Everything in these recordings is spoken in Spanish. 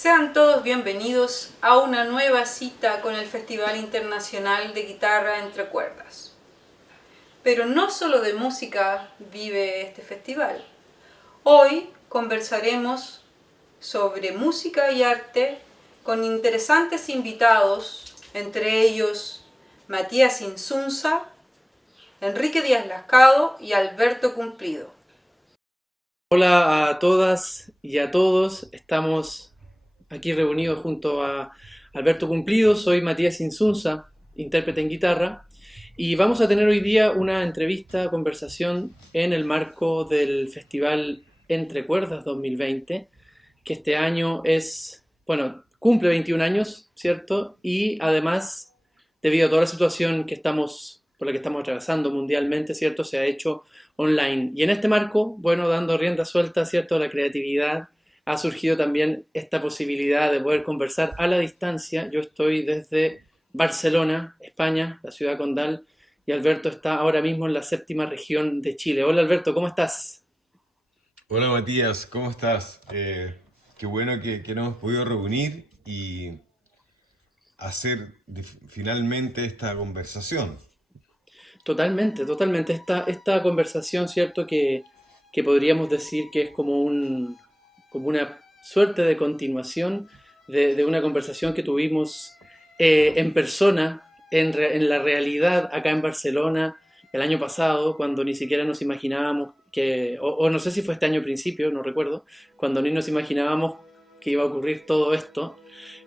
Sean todos bienvenidos a una nueva cita con el Festival Internacional de Guitarra entre Cuerdas. Pero no solo de música vive este festival. Hoy conversaremos sobre música y arte con interesantes invitados, entre ellos Matías Insunza, Enrique Díaz Lascado y Alberto Cumplido. Hola a todas y a todos, estamos aquí reunidos junto a Alberto Cumplido, soy Matías Insunza, intérprete en guitarra, y vamos a tener hoy día una entrevista, conversación en el marco del Festival Entre Cuerdas 2020, que este año cumple 21 años, ¿cierto? Y además, debido a toda la situación por la que estamos atravesando mundialmente, ¿cierto? Se ha hecho online. Y en este marco, dando rienda suelta, ¿cierto?, a la creatividad, ha surgido también esta posibilidad de poder conversar a la distancia. Yo estoy desde Barcelona, España, la ciudad condal, y Alberto está ahora mismo en la 7ª región de Chile. Hola Alberto, ¿cómo estás? Hola Matías, ¿cómo estás? Qué bueno que nos hemos podido reunir y hacer finalmente esta conversación. Totalmente. Esta conversación, ¿cierto?, que podríamos decir que es como una suerte de continuación de una conversación que tuvimos en persona, en la realidad, acá en Barcelona, el año pasado, cuando ni siquiera nos imaginábamos o no sé si fue este año principio, no recuerdo, cuando ni nos imaginábamos que iba a ocurrir todo esto,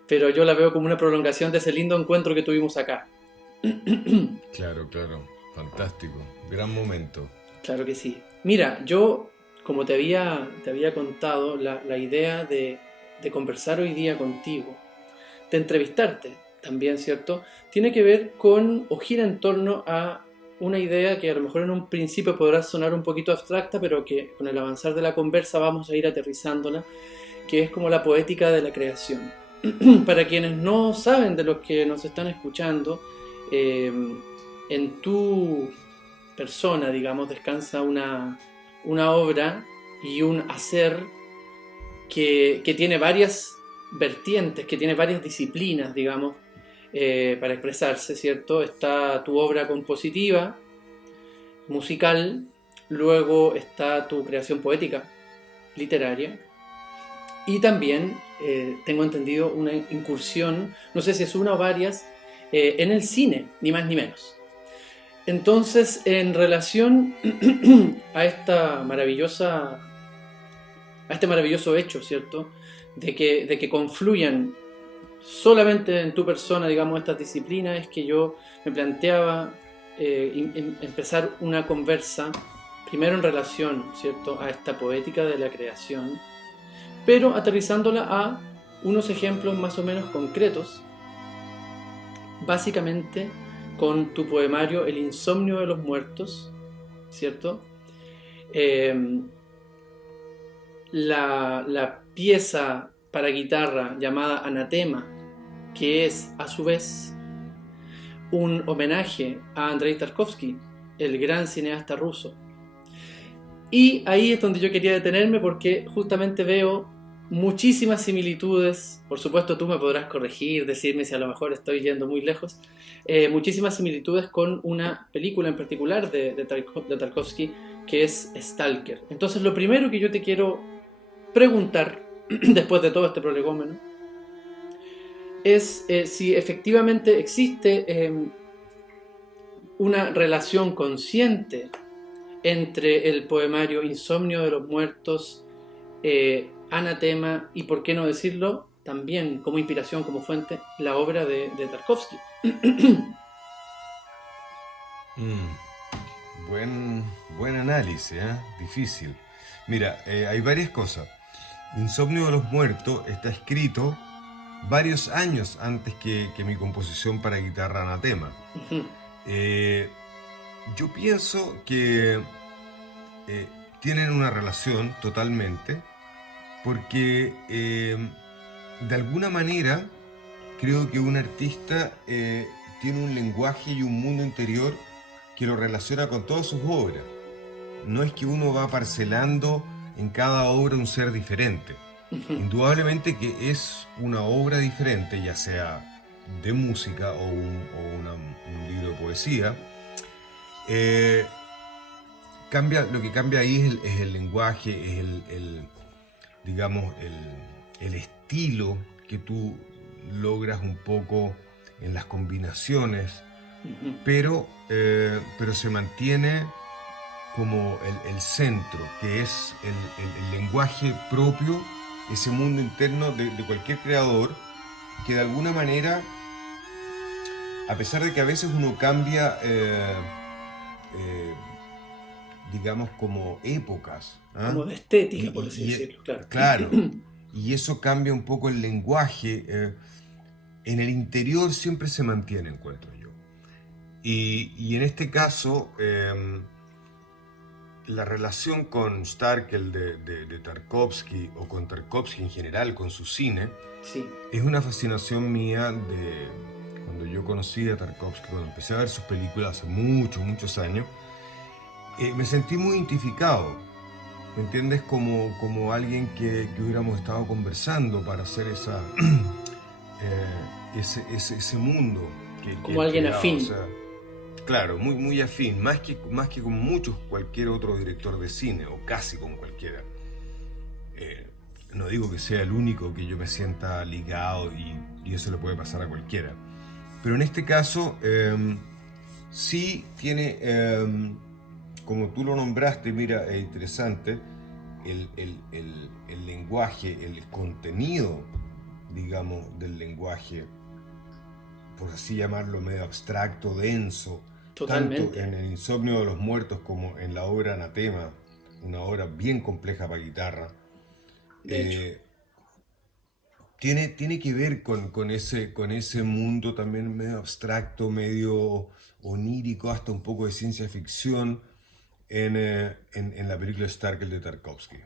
pero yo la veo como una prolongación de ese lindo encuentro que tuvimos acá. Claro, fantástico, gran momento. Claro que sí. Mira, yo, como te había contado, la idea de conversar hoy día contigo, de entrevistarte también, ¿cierto?, tiene que ver o gira en torno a una idea que a lo mejor en un principio podrá sonar un poquito abstracta, pero que con el avanzar de la conversa vamos a ir aterrizándola, que es como la poética de la creación. Para quienes no saben, de los que nos están escuchando, en tu persona, digamos, descansa una obra y un hacer que tiene varias vertientes, que tiene varias disciplinas, digamos, para expresarse, ¿cierto? Está tu obra compositiva, musical, luego está tu creación poética, literaria, y también, tengo entendido, una incursión, no sé si es una o varias, en el cine, ni más ni menos. Entonces, en relación a este maravilloso hecho, ¿cierto?, de que confluyan solamente en tu persona, digamos, estas disciplinas, es que yo me planteaba empezar una conversa, primero en relación, ¿cierto?, a esta poética de la creación, pero aterrizándola a unos ejemplos más o menos concretos, básicamente con tu poemario El insomnio de los muertos, ¿cierto? La pieza para guitarra llamada Anatema, que es a su vez un homenaje a Andrei Tarkovsky, el gran cineasta ruso. Y ahí es donde yo quería detenerme, porque justamente veo muchísimas similitudes. Por supuesto, tú me podrás corregir, decirme si a lo mejor estoy yendo muy lejos. Muchísimas similitudes con una película en particular de Tarkovsky, que es Stalker. Entonces, lo primero que yo te quiero preguntar, después de todo este prolegómeno, es si efectivamente existe una relación consciente entre el poemario Insomnio de los Muertos, Anatema y, por qué no decirlo, también como inspiración, como fuente, la obra de Tarkovsky. Buen análisis, ¿eh? Difícil. Mira, hay varias cosas. Insomnio de los Muertos está escrito varios años antes que mi composición para guitarra Anatema. Yo pienso que tienen una relación totalmente, porque de alguna manera creo que un artista tiene un lenguaje y un mundo interior que lo relaciona con todas sus obras. No es que uno va parcelando en cada obra un ser diferente. Indudablemente que es una obra diferente, ya sea de música o un libro de poesía. Lo que cambia ahí es el lenguaje, es digamos, el estilo que tú logras un poco en las combinaciones, pero se mantiene como el centro, que es el lenguaje propio, ese mundo interno de cualquier creador, que de alguna manera, a pesar de que a veces uno cambia, digamos, como épocas, ¿ah? Como de estética, por así decirlo, claro. Claro, y eso cambia un poco el lenguaje. En el interior siempre se mantiene, encuentro yo. Y en este caso, la relación con Starkel de Tarkovsky, o con Tarkovsky en general, con su cine, sí, es una fascinación mía de cuando yo conocí a Tarkovsky, cuando empecé a ver sus películas hace muchos años. Me sentí muy identificado, ¿me entiendes? Como alguien que hubiéramos estado conversando para hacer ese mundo. Como alguien creaba, afín. o sea, claro, muy afín, más que con cualquier otro director de cine, o casi con cualquiera. No digo que sea el único que yo me sienta ligado, y eso le puede pasar a cualquiera. Pero en este caso, sí tiene, como tú lo nombraste, mira, es interesante, el lenguaje, el contenido, digamos, del lenguaje, por así llamarlo, medio abstracto, denso. Totalmente. Tanto en El Insomnio de los Muertos como en la obra Anatema, una obra bien compleja para guitarra. Tiene que ver con ese mundo también medio abstracto, medio onírico, hasta un poco de ciencia ficción en la película Starkel de Tarkovsky.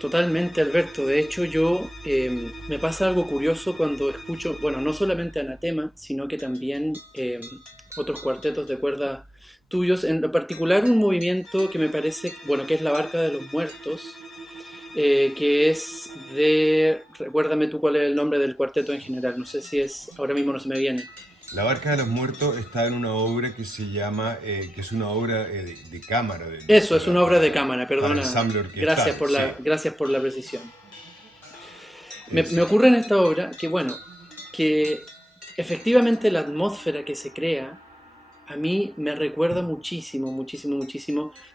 Totalmente, Alberto. De hecho, me pasa algo curioso cuando escucho, bueno, no solamente Anatema, sino que también otros cuartetos de cuerda tuyos, en particular un movimiento que me parece, bueno, que es La Barca de los Muertos, que es recuérdame tú cuál es el nombre del cuarteto en general, no sé si es, ahora mismo no se me viene. La Barca de los Muertos está en una obra que se llama, que es una obra de cámara. Eso, es una obra de cámara, perdona. Gracias por la precisión. Me ocurre en esta obra que efectivamente la atmósfera que se crea a mí me recuerda muchísimo,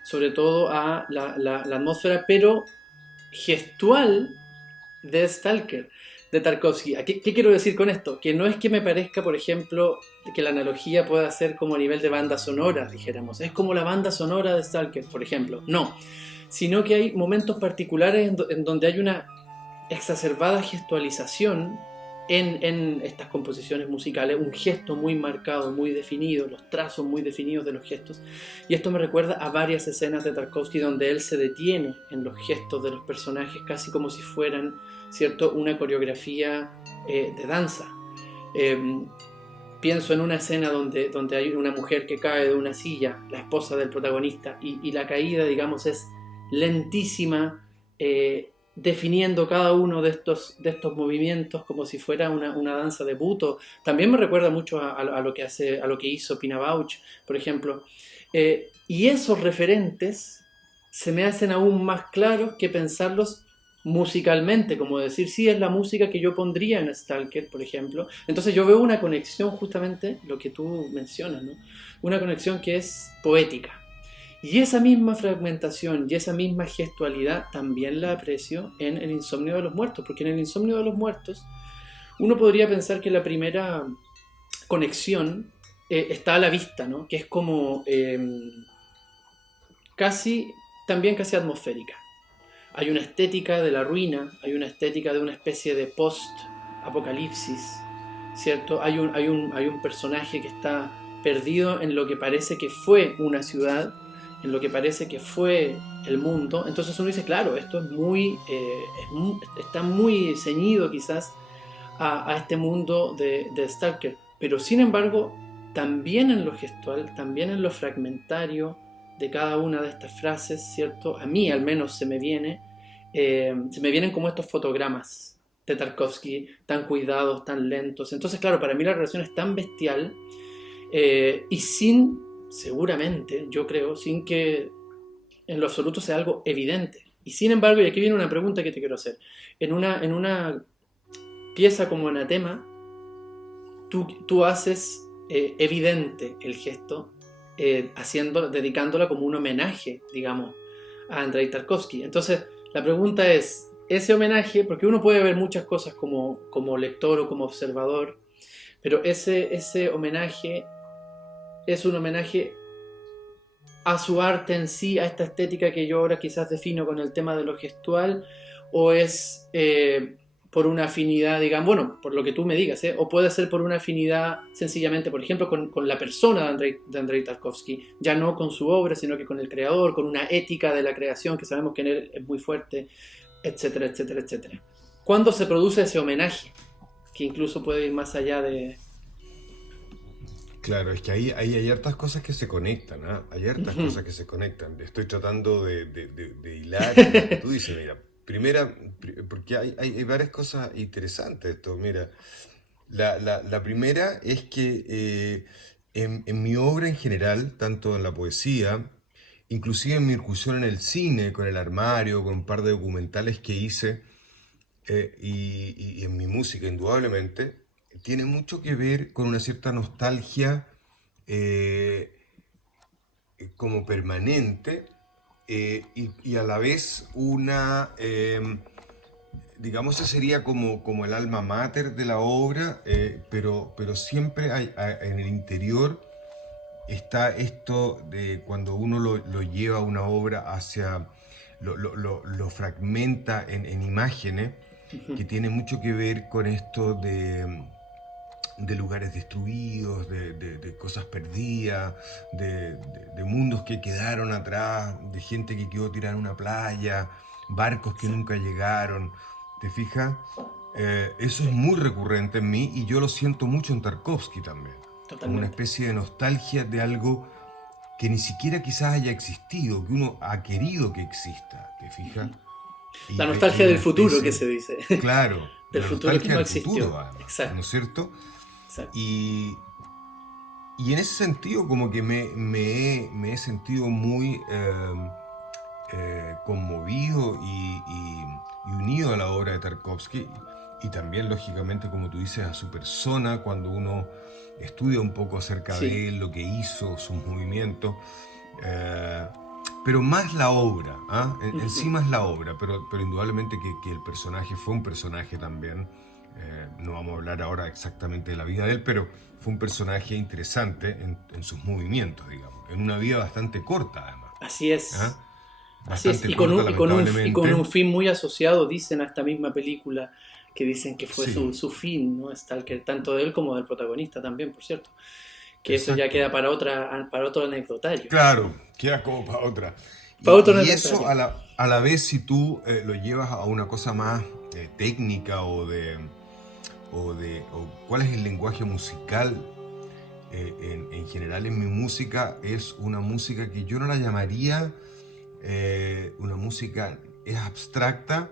sobre todo a la atmósfera, pero gestual, de Stalker, de Tarkovsky. ¿Qué quiero decir con esto? Que no es que me parezca, por ejemplo, que la analogía pueda ser como a nivel de banda sonora, dijéramos. Es como la banda sonora de Stalker, por ejemplo. No, sino que hay momentos particulares en donde hay una exacerbada gestualización en estas composiciones musicales, un gesto muy marcado, muy definido, los trazos muy definidos de los gestos. Y esto me recuerda a varias escenas de Tarkovsky donde él se detiene en los gestos de los personajes, casi como si fueran, ¿cierto?, una coreografía de danza. Pienso en una escena donde hay una mujer que cae de una silla, la esposa del protagonista, y la caída, digamos, es lentísima, definiendo cada uno de estos movimientos como si fuera una danza de buto. También me recuerda mucho a lo que hizo Pina Bausch, por ejemplo. Y esos referentes se me hacen aún más claros que pensarlos musicalmente, como decir, sí, es la música que yo pondría en Stalker, por ejemplo. Entonces yo veo una conexión, justamente lo que tú mencionas, ¿no? Una conexión que es poética. Y esa misma fragmentación y esa misma gestualidad también la aprecio en El Insomnio de los Muertos, porque en El Insomnio de los Muertos uno podría pensar que la primera conexión está a la vista, ¿no? Que es como casi atmosférica. Hay una estética de la ruina, hay una estética de una especie de post-apocalipsis, ¿cierto? Hay un personaje que está perdido en lo que parece que fue una ciudad, en lo que parece que fue el mundo. Entonces uno dice, claro, esto está muy ceñido quizás a este mundo de Stalker, pero sin embargo también en lo gestual, también en lo fragmentario de cada una de estas frases, ¿cierto? A mí al menos se me viene se me vienen como estos fotogramas de Tarkovsky, tan cuidados, tan lentos. Entonces, claro, para mí la relación es tan bestial y sin, seguramente, yo creo, sin que en lo absoluto sea algo evidente. Y sin embargo, y aquí viene una pregunta que te quiero hacer. En una pieza como Anatema, tú haces evidente el gesto, dedicándola como un homenaje, digamos, a Andrei Tarkovsky. Entonces, la pregunta es, ese homenaje, porque uno puede ver muchas cosas como lector o como observador, pero ese homenaje es un homenaje a su arte en sí, a esta estética que yo ahora quizás defino con el tema de lo gestual, o es por una afinidad, digamos, bueno, por lo que tú me digas, o puede ser por una afinidad sencillamente, por ejemplo, con la persona de Andrei Tarkovsky, ya no con su obra, sino que con el creador, con una ética de la creación que sabemos que en él es muy fuerte, etcétera, etcétera, etcétera. ¿Cuándo se produce ese homenaje? Que incluso puede ir más allá de... Claro, es que ahí hay hartas cosas que se conectan, ¿ah? Hay hartas Ujú. cosas que se conectan. Estoy tratando de hilar lo que tú dices, mira. Porque hay varias cosas interesantes de esto. Mira, la primera es que en mi obra en general, tanto en la poesía, inclusive en mi incursión en el cine, con El Armario, con un par de documentales que hice, y en mi música, indudablemente, tiene mucho que ver con una cierta nostalgia eh, como permanente y a la vez digamos, ese sería como el alma mater de la obra, pero siempre en el interior está esto de cuando uno lo lleva una obra hacia, lo fragmenta en imágenes, que tiene mucho que ver con esto de lugares destruidos, de cosas perdidas, de mundos que quedaron atrás, de gente que quedó tirada en una playa, barcos que nunca llegaron. ¿Te fijas? Eso es muy recurrente en mí y yo lo siento mucho en Tarkovsky también. Como una Totalmente. especie de nostalgia de algo que ni siquiera quizás haya existido, que uno ha querido que exista. ¿Te fijas? La Y hay nostalgia del una futuro que especie, se dice. claro, Del la futuro que nostalgia no del futuro existió. además, ¿no Exacto, es cierto? exacto. Y, y en ese sentido como que me he sentido muy conmovido y unido a la obra de Tarkovsky y también lógicamente como tú dices a su persona cuando uno estudia un poco acerca Sí. de él, lo que hizo, sus movimientos, eh, pero más la obra, ¿ah? En sí Ujú. más la obra, pero indudablemente que el personaje fue un personaje también. No vamos a hablar ahora exactamente de la vida de él, pero fue un personaje interesante en sus movimientos, digamos, en una vida bastante corta además. Así ¿Ah? es. Así es. Bastante corta, Y con un lamentablemente. fin muy asociado, dicen a esta misma película, que dicen que fue Sí, su fin, ¿no? Stalker, tanto de él como del protagonista también, por cierto. Que eso ya exacto. queda para otro anecdotario. Claro, queda como para otra. Para otro Y eso anecdotario. a la vez si tú lo llevas a una cosa más técnica o cuál es el lenguaje musical en general en mi música, es una música que yo no la llamaría una música, es abstracta,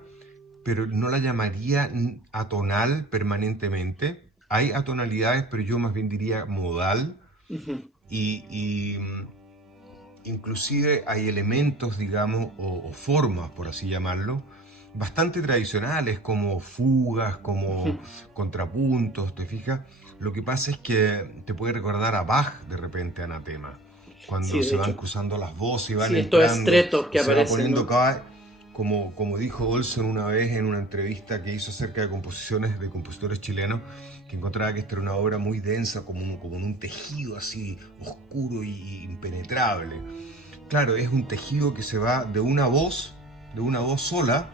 pero no la llamaría atonal permanentemente. Hay atonalidades, pero yo más bien diría modal. Ujú. Y inclusive hay elementos, digamos, o formas, por así llamarlo, bastante tradicionales, como fugas, como contrapuntos, ¿te fijas? Lo que pasa es que te puede recordar a Bach de repente, Anatema, Sí, cuando de se van hecho. cruzando las voces y van Sí, estos entrando estretos y que se va aparecen, poniendo ¿no? cada... Como dijo Olson una vez en una entrevista que hizo acerca de composiciones de compositores chilenos, que encontraba que esta era una obra muy densa, como en un tejido así oscuro y impenetrable. Claro, es un tejido que se va de una voz sola,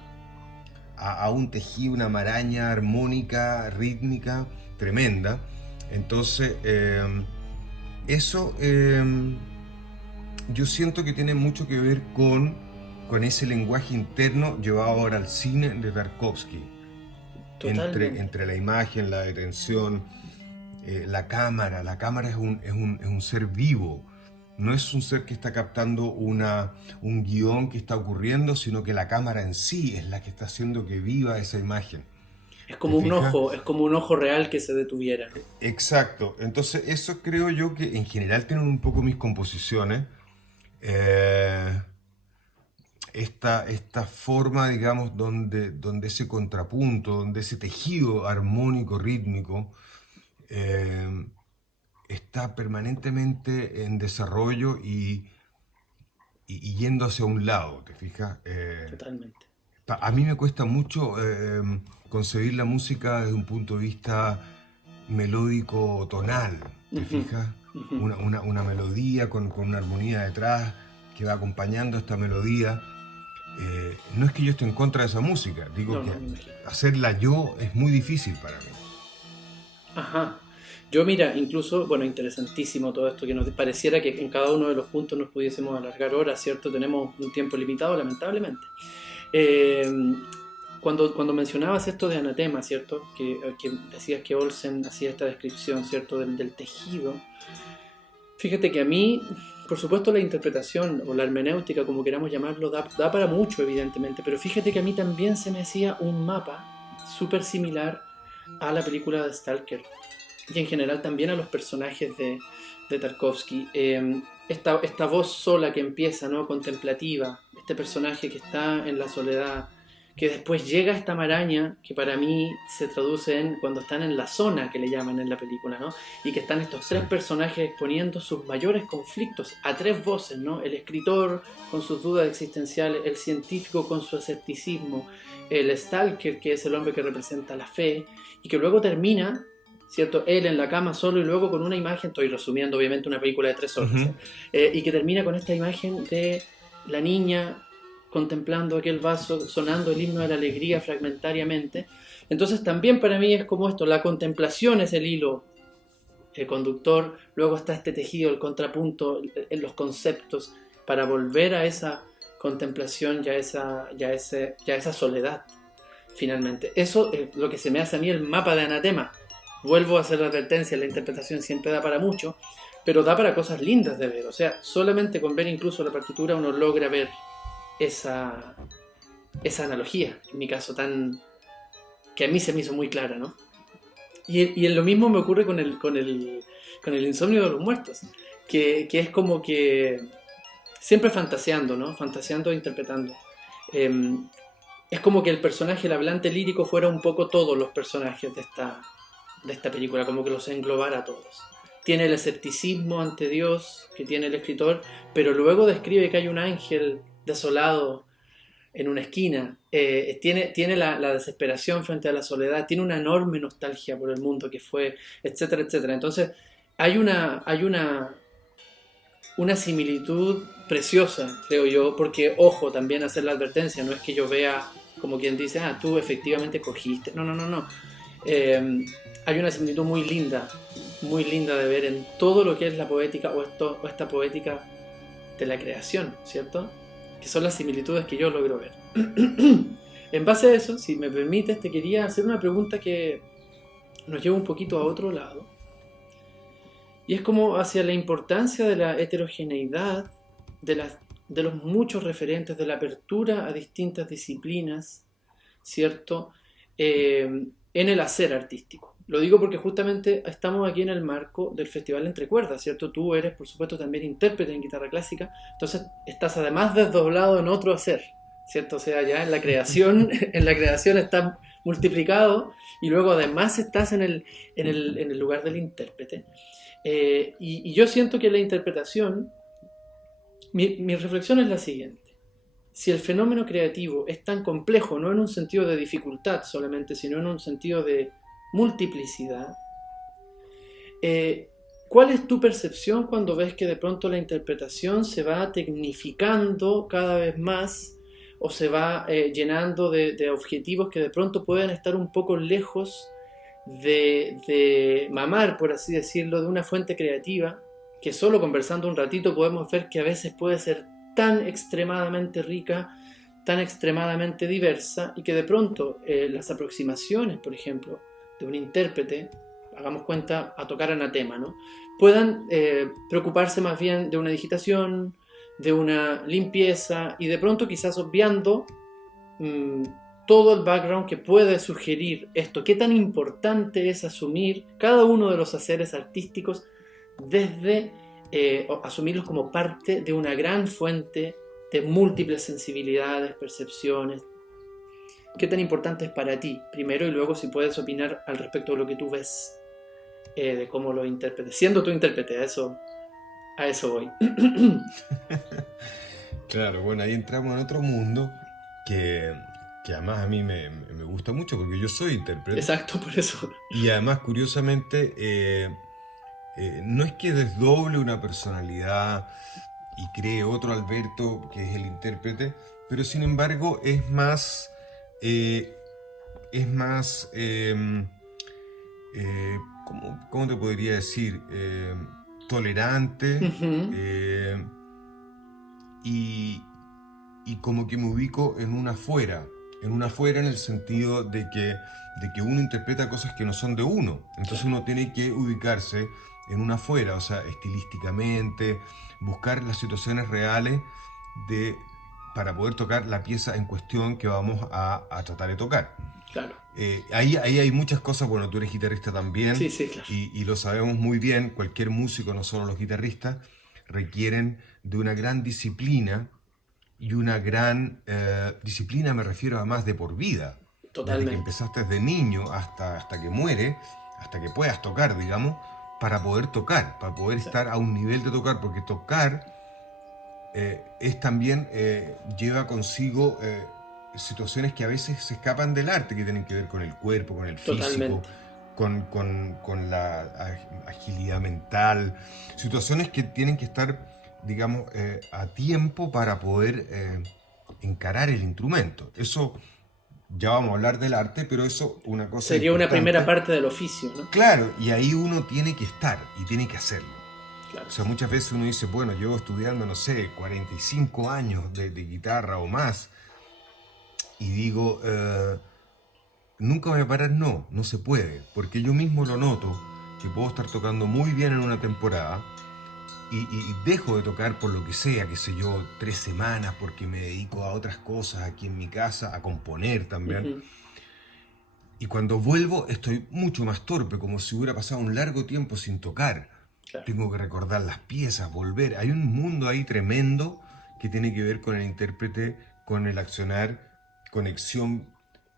a un tejido, una maraña armónica, rítmica, tremenda. Entonces, eso yo siento que tiene mucho que ver con ese lenguaje interno llevado ahora al cine de Tarkovsky. Totalmente. Entre la imagen, la detención, la cámara. La cámara es un ser vivo. no es un ser que está captando un guión que está ocurriendo, sino que la cámara en sí es la que está haciendo que viva esa imagen. Es ¿Te como un fijas? ojo, es como un ojo real que se detuviera, ¿no? Exacto. Entonces, eso creo yo que en general tienen un poco mis composiciones. Eh, esta forma, digamos, donde ese contrapunto, donde ese tejido armónico, rítmico, eh, está permanentemente en desarrollo y yendo hacia un lado, ¿te fijas? Totalmente. A mí me cuesta mucho concebir la música desde un punto de vista melódico tonal, ¿te Ujú, fijas? ujú. Una melodía con una armonía detrás que va acompañando esta melodía. No es que yo esté en contra de esa música, digo No, que no, me imagino. hacerla yo es muy difícil para mí. Ajá. Yo mira, incluso, bueno, interesantísimo todo esto, que nos pareciera que en cada uno de los puntos nos pudiésemos alargar horas, ¿cierto? Tenemos un tiempo limitado, lamentablemente. Eh, cuando mencionabas esto de Anatema, ¿cierto? Que decías que Olsen hacía esta descripción, ¿cierto? Del tejido. Fíjate que a mí, por supuesto, la interpretación o la hermenéutica, como queramos llamarlo, da para mucho, evidentemente, pero fíjate que a mí también se me hacía un mapa súper similar a la película de Stalker y en general también a los personajes de Tarkovsky. Esta voz sola que empieza, ¿no? Contemplativa, este personaje que está en la soledad, que después llega a esta maraña, que para mí se traduce en cuando están en la zona, que le llaman en la película, ¿no? Y que están estos tres personajes exponiendo sus mayores conflictos a tres voces, ¿no? El escritor con sus dudas existenciales, el científico con su escepticismo, el stalker, que es el hombre que representa la fe, y que luego termina, ¿cierto? Él en la cama solo y luego con una imagen, estoy resumiendo obviamente una película de 3 horas, Ujú. y que termina con esta imagen de la niña contemplando aquel vaso, sonando el himno de la alegría fragmentariamente. Entonces también para mí es como esto, la contemplación es el hilo conductor, luego está este tejido, el contrapunto, en los conceptos, para volver a esa contemplación, ya esa soledad, finalmente. Eso es lo que se me hace a mí el mapa de Anatema. Vuelvo a hacer la advertencia, la interpretación siempre da para mucho, pero da para cosas lindas de ver. O sea, solamente con ver incluso la partitura uno logra ver esa analogía, en mi caso, que a mí se me hizo muy clara, ¿no? Y lo mismo me ocurre con el insomnio de los muertos, que es como que siempre fantaseando, ¿no? Fantaseando e interpretando. Es como que el personaje, el hablante lírico, fuera un poco todos los personajes de esta película, como que los englobara a todos. Tiene el escepticismo ante Dios que tiene el escritor, pero luego describe que hay un ángel desolado en una esquina, tiene la desesperación frente a la soledad, tiene una enorme nostalgia por el mundo que fue, etcétera, etcétera. Entonces hay una similitud preciosa, creo yo, porque, ojo, también hacer la advertencia, no es que yo vea como quien dice, tú efectivamente cogiste, no. Hay una similitud muy linda de ver en todo lo que es la poética o esta poética de la creación, ¿cierto? Que son las similitudes que yo logro ver. En base a eso, si me permites, te quería hacer una pregunta que nos lleva un poquito a otro lado. Y es como hacia la importancia de la heterogeneidad, de los muchos referentes, de la apertura a distintas disciplinas, ¿cierto? En el hacer artístico. Lo digo porque justamente estamos aquí en el marco del Festival Entre Cuerdas, ¿cierto? Tú eres, por supuesto, también intérprete en guitarra clásica, entonces estás además desdoblado en otro hacer, ¿cierto? O sea, ya en la creación estás multiplicado y luego además estás en el lugar del intérprete. Y yo siento que la interpretación, mi reflexión es la siguiente. Si el fenómeno creativo es tan complejo, no en un sentido de dificultad solamente, sino en un sentido de multiplicidad, ¿cuál es tu percepción cuando ves que de pronto la interpretación se va tecnificando cada vez más o se va llenando de objetivos que de pronto pueden estar un poco lejos de mamar, por así decirlo, de una fuente creativa que solo conversando un ratito podemos ver que a veces puede ser tan extremadamente rica, tan extremadamente diversa, y que de pronto las aproximaciones, por ejemplo, de un intérprete hagamos cuenta, a tocar anatema, ¿no? Puedan preocuparse más bien de una digitación, de una limpieza, y de pronto quizás obviando todo el background que puede sugerir esto. Qué tan importante es asumir cada uno de los haceres artísticos desde asumirlos como parte de una gran fuente de múltiples sensibilidades, percepciones. ¿Qué tan importante es para ti? Primero, y luego si puedes opinar al respecto de lo que tú ves, de cómo lo interpretes. Siendo tu intérprete, a eso voy. Claro, bueno, ahí entramos en otro mundo que además a mí me gusta mucho porque yo soy intérprete. Exacto, por eso. Y además, curiosamente, no es que desdoble una personalidad y cree otro Alberto, que es el intérprete, pero sin embargo es más... ¿cómo te podría decir? Tolerante. Uh-huh. Y como que me ubico en una afuera en el sentido de que uno interpreta cosas que no son de uno, entonces uno tiene que ubicarse en una afuera, o sea, estilísticamente, buscar las situaciones reales para poder tocar la pieza en cuestión que vamos a tratar de tocar. Claro. Ahí hay muchas cosas. Bueno, tú eres guitarrista también. Sí, claro. Y lo sabemos muy bien. Cualquier músico, no solo los guitarristas, requieren de una gran disciplina. Y una gran disciplina, me refiero además de por vida. Totalmente. Desde que empezaste desde niño hasta que muere, hasta que puedas tocar, digamos, para poder tocar, para poder estar a un nivel de tocar, porque tocar es también, lleva consigo situaciones que a veces se escapan del arte, que tienen que ver con el cuerpo, con el físico, con la agilidad mental, situaciones que tienen que estar, digamos, a tiempo para poder encarar el instrumento. Eso, ya vamos a hablar del arte, pero eso una cosa sería importante. Una primera parte del oficio, ¿no? Claro, y ahí uno tiene que estar y tiene que hacerlo. Claro. O sea, muchas veces uno dice, bueno, llevo estudiando, no sé, 45 años de guitarra o más, y digo, nunca voy a parar. No se puede, porque yo mismo lo noto, que puedo estar tocando muy bien en una temporada, y dejo de tocar por lo que sea, qué sé yo, 3 semanas, porque me dedico a otras cosas aquí en mi casa, a componer también. Uh-huh. Y cuando vuelvo estoy mucho más torpe, como si hubiera pasado un largo tiempo sin tocar. Claro. Tengo que recordar las piezas, volver. Hay un mundo ahí tremendo que tiene que ver con el intérprete, con el accionar, conexión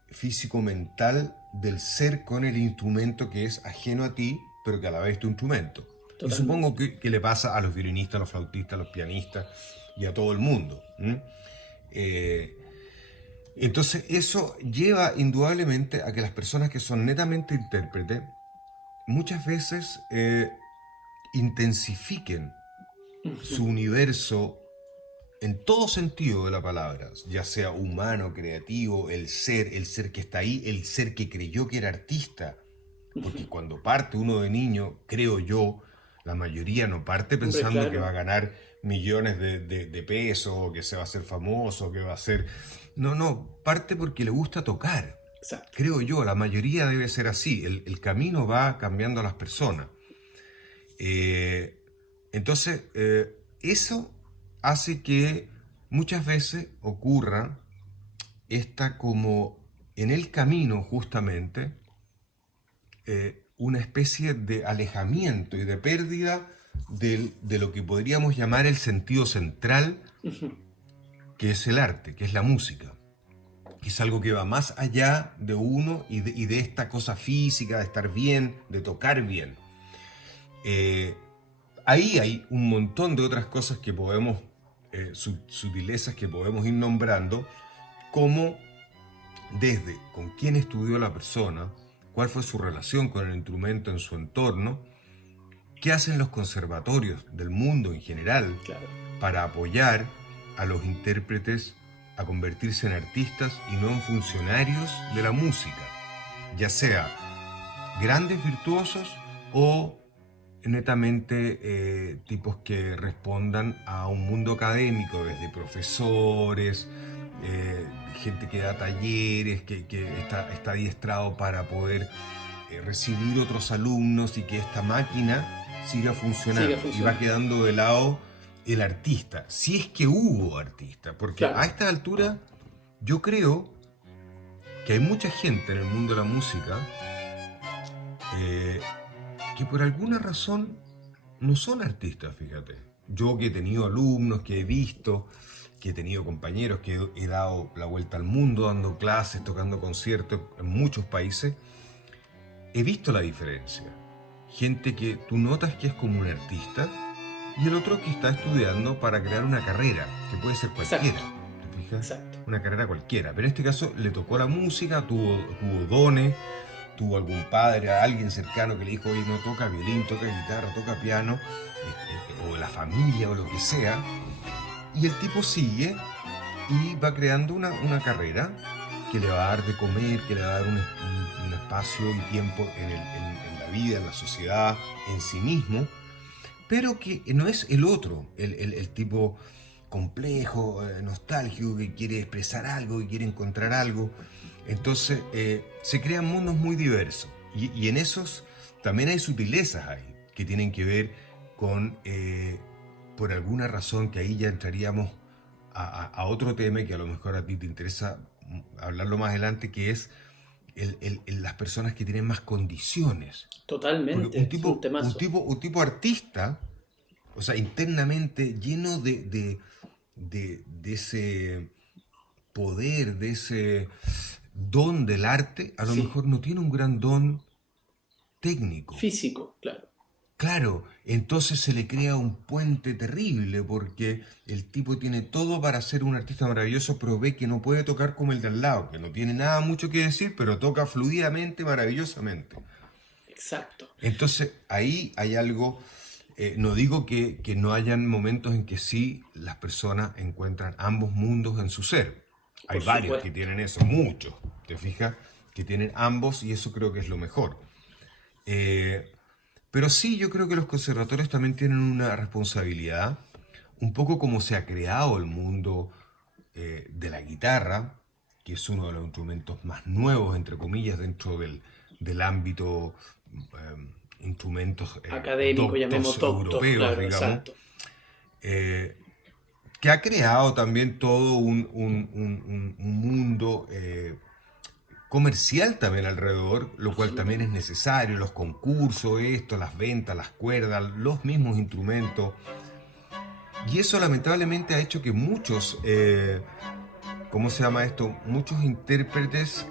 físico-mental del ser con el instrumento que es ajeno a ti, pero que a la vez es tu instrumento. Totalmente. Y supongo que le pasa a los violinistas, a los flautistas, a los pianistas y a todo el mundo. Entonces eso lleva indudablemente a que las personas que son netamente intérpretes muchas veces intensifiquen su universo en todo sentido de la palabra, ya sea humano, creativo, el ser que está ahí, el ser que creyó que era artista. Porque cuando parte uno de niño, creo yo, la mayoría no parte pensando que va a ganar millones de pesos, o que se va a hacer famoso, que va a ser... No, parte porque le gusta tocar. Exacto. Creo yo, la mayoría debe ser así. El camino va cambiando a las personas. Entonces, eso hace que muchas veces ocurra esta, como en el camino justamente, una especie de alejamiento y de pérdida de lo que podríamos llamar el sentido central, que es el arte, que es la música, que es algo que va más allá de uno y de esta cosa física, de estar bien, de tocar bien. Ahí hay un montón de otras cosas que podemos, sutilezas que podemos ir nombrando, como desde con quién estudió la persona, cuál fue su relación con el instrumento en su entorno, qué hacen los conservatorios del mundo en general, claro, para apoyar a los intérpretes a convertirse en artistas y no en funcionarios de la música, ya sea grandes virtuosos o netamente tipos que respondan a un mundo académico, desde profesores, gente que da talleres, que está adiestrado para poder recibir otros alumnos y que esta máquina siga funcionando. Y va quedando de lado el artista, si es que hubo artista, porque a esta altura yo creo que hay mucha gente en el mundo de la música que por alguna razón no son artistas, fíjate. Yo que he tenido alumnos, que he visto, que he tenido compañeros, que he dado la vuelta al mundo dando clases, tocando conciertos en muchos países, he visto la diferencia. Gente que tú notas que es como un artista y el otro que está estudiando para crear una carrera, que puede ser cualquiera. ¿Te fijas? Exacto. Una carrera cualquiera. Pero en este caso le tocó la música, tuvo dones, tuvo algún padre, alguien cercano que le dijo, oye, no toca violín, toca guitarra, toca piano, o la familia o lo que sea. Y el tipo sigue y va creando una carrera que le va a dar de comer, que le va a dar un espacio y tiempo en la vida, en la sociedad, en sí mismo, pero que no es el otro, el tipo complejo, nostálgico, que quiere expresar algo, que quiere encontrar algo. Entonces se crean mundos muy diversos y en esos también hay sutilezas ahí que tienen que ver con, por alguna razón, que ahí ya entraríamos a otro tema que a lo mejor a ti te interesa hablarlo más adelante, que es las personas que tienen más condiciones. Totalmente. Un tipo artista, o sea, internamente lleno de ese poder, de ese don del arte, a lo mejor no tiene un gran don técnico. Físico, claro. Claro, entonces se le crea un puente terrible porque el tipo tiene todo para ser un artista maravilloso, pero ve que no puede tocar como el de al lado, que no tiene nada mucho que decir, pero toca fluidamente, maravillosamente. Exacto. Entonces ahí hay algo, no digo que no hayan momentos en que sí las personas encuentran ambos mundos en su ser. Hay varios que tienen eso, muchos, ¿te fijas? Que tienen ambos y eso creo que es lo mejor. Pero sí, yo creo que los conservatorios también tienen una responsabilidad, un poco como se ha creado el mundo de la guitarra, que es uno de los instrumentos más nuevos, entre comillas, dentro del ámbito instrumentos académico, llamemos europeos, claro, digamos, exacto. Que ha creado también todo un mundo comercial también alrededor, lo cual también es necesario, los concursos, las ventas, las cuerdas, los mismos instrumentos. Y eso lamentablemente ha hecho que muchos, ¿cómo se llama esto? Muchos intérpretes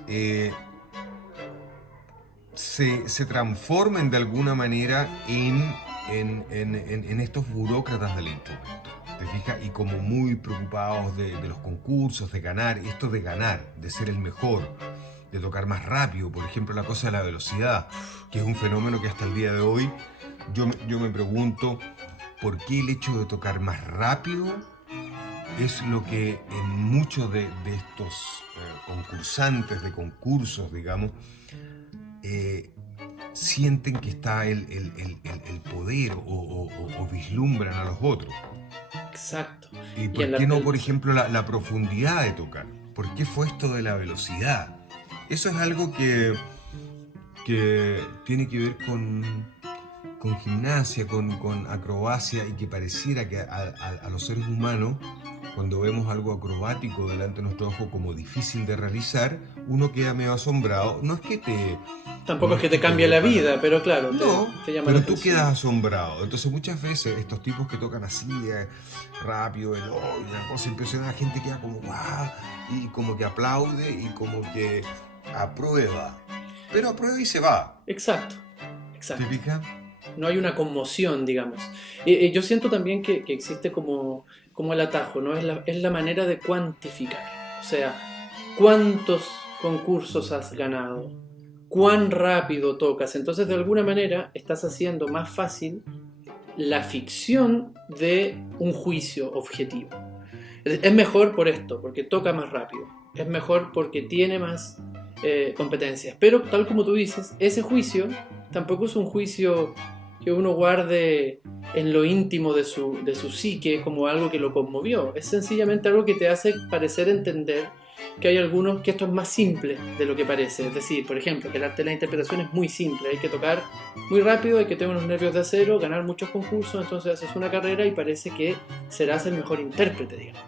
se transformen de alguna manera en estos burócratas del instrumento. ¿Te fijas? Y como muy preocupados de los concursos, de ganar, esto de ganar, de ser el mejor, de tocar más rápido, por ejemplo la cosa de la velocidad, que es un fenómeno que hasta el día de hoy yo me pregunto por qué el hecho de tocar más rápido es lo que en muchos de estos concursantes de concursos, digamos, sienten que está el poder o vislumbran a los otros. Exacto. ¿Y por qué no, por ejemplo, la profundidad de tocar? ¿Por qué fue esto de la velocidad? Eso es algo que tiene que ver con gimnasia, con acrobacia, y que pareciera que a los seres humanos, cuando vemos algo acrobático delante de nuestro ojo como difícil de realizar, uno queda medio asombrado. No es que tampoco es que te cambie la vida, pero claro, no, te llama pero la tú atención. quedas asombrado. Entonces muchas veces estos tipos que tocan así, rápido, una cosa impresionante, la gente queda como ¡guau! Y como que aplaude y como que aprueba. Pero aprueba y se va. Exacto. ¿Te fijas? No hay una conmoción, digamos. Yo siento también que existe como el atajo, ¿no? Es la manera de cuantificar. O sea, ¿cuántos concursos has ganado? ¿Cuán rápido tocas? Entonces, de alguna manera, estás haciendo más fácil la ficción de un juicio objetivo. Es mejor por esto, porque toca más rápido. Es mejor porque tiene más competencias. Pero, tal como tú dices, ese juicio tampoco es un juicio que uno guarde en lo íntimo de su psique como algo que lo conmovió. Es sencillamente algo que te hace parecer entender que hay algunos que esto es más simple de lo que parece. Es decir, por ejemplo, que el arte de la interpretación es muy simple. Hay que tocar muy rápido, hay que tener unos nervios de acero, ganar muchos concursos, entonces haces una carrera y parece que serás el mejor intérprete, digamos.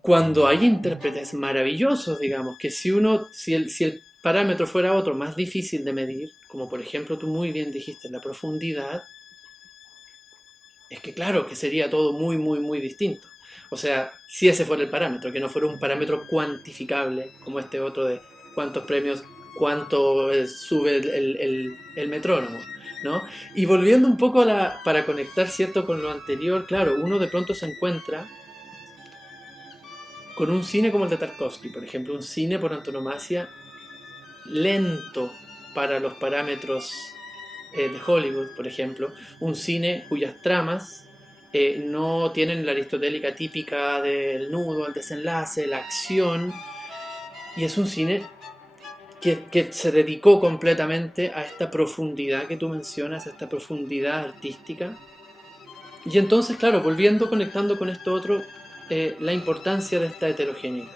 Cuando hay intérpretes maravillosos, digamos, que si el parámetro fuera otro más difícil de medir, como por ejemplo tú muy bien dijiste, la profundidad, es que claro, que sería todo muy, muy, muy distinto. O sea, si ese fuera el parámetro, que no fuera un parámetro cuantificable, como este otro de cuántos premios, cuánto sube el metrónomo, ¿no? Y volviendo un poco para conectar, ¿cierto?, con lo anterior, claro, uno de pronto se encuentra con un cine como el de Tarkovsky, por ejemplo, un cine por antonomasia lento para los parámetros de Hollywood, por ejemplo, un cine cuyas tramas no tienen la aristotélica típica del nudo, el desenlace, la acción, y es un cine que se dedicó completamente a esta profundidad que tú mencionas, a esta profundidad artística. Y entonces, claro, conectando con esto otro, la importancia de esta heterogeneidad.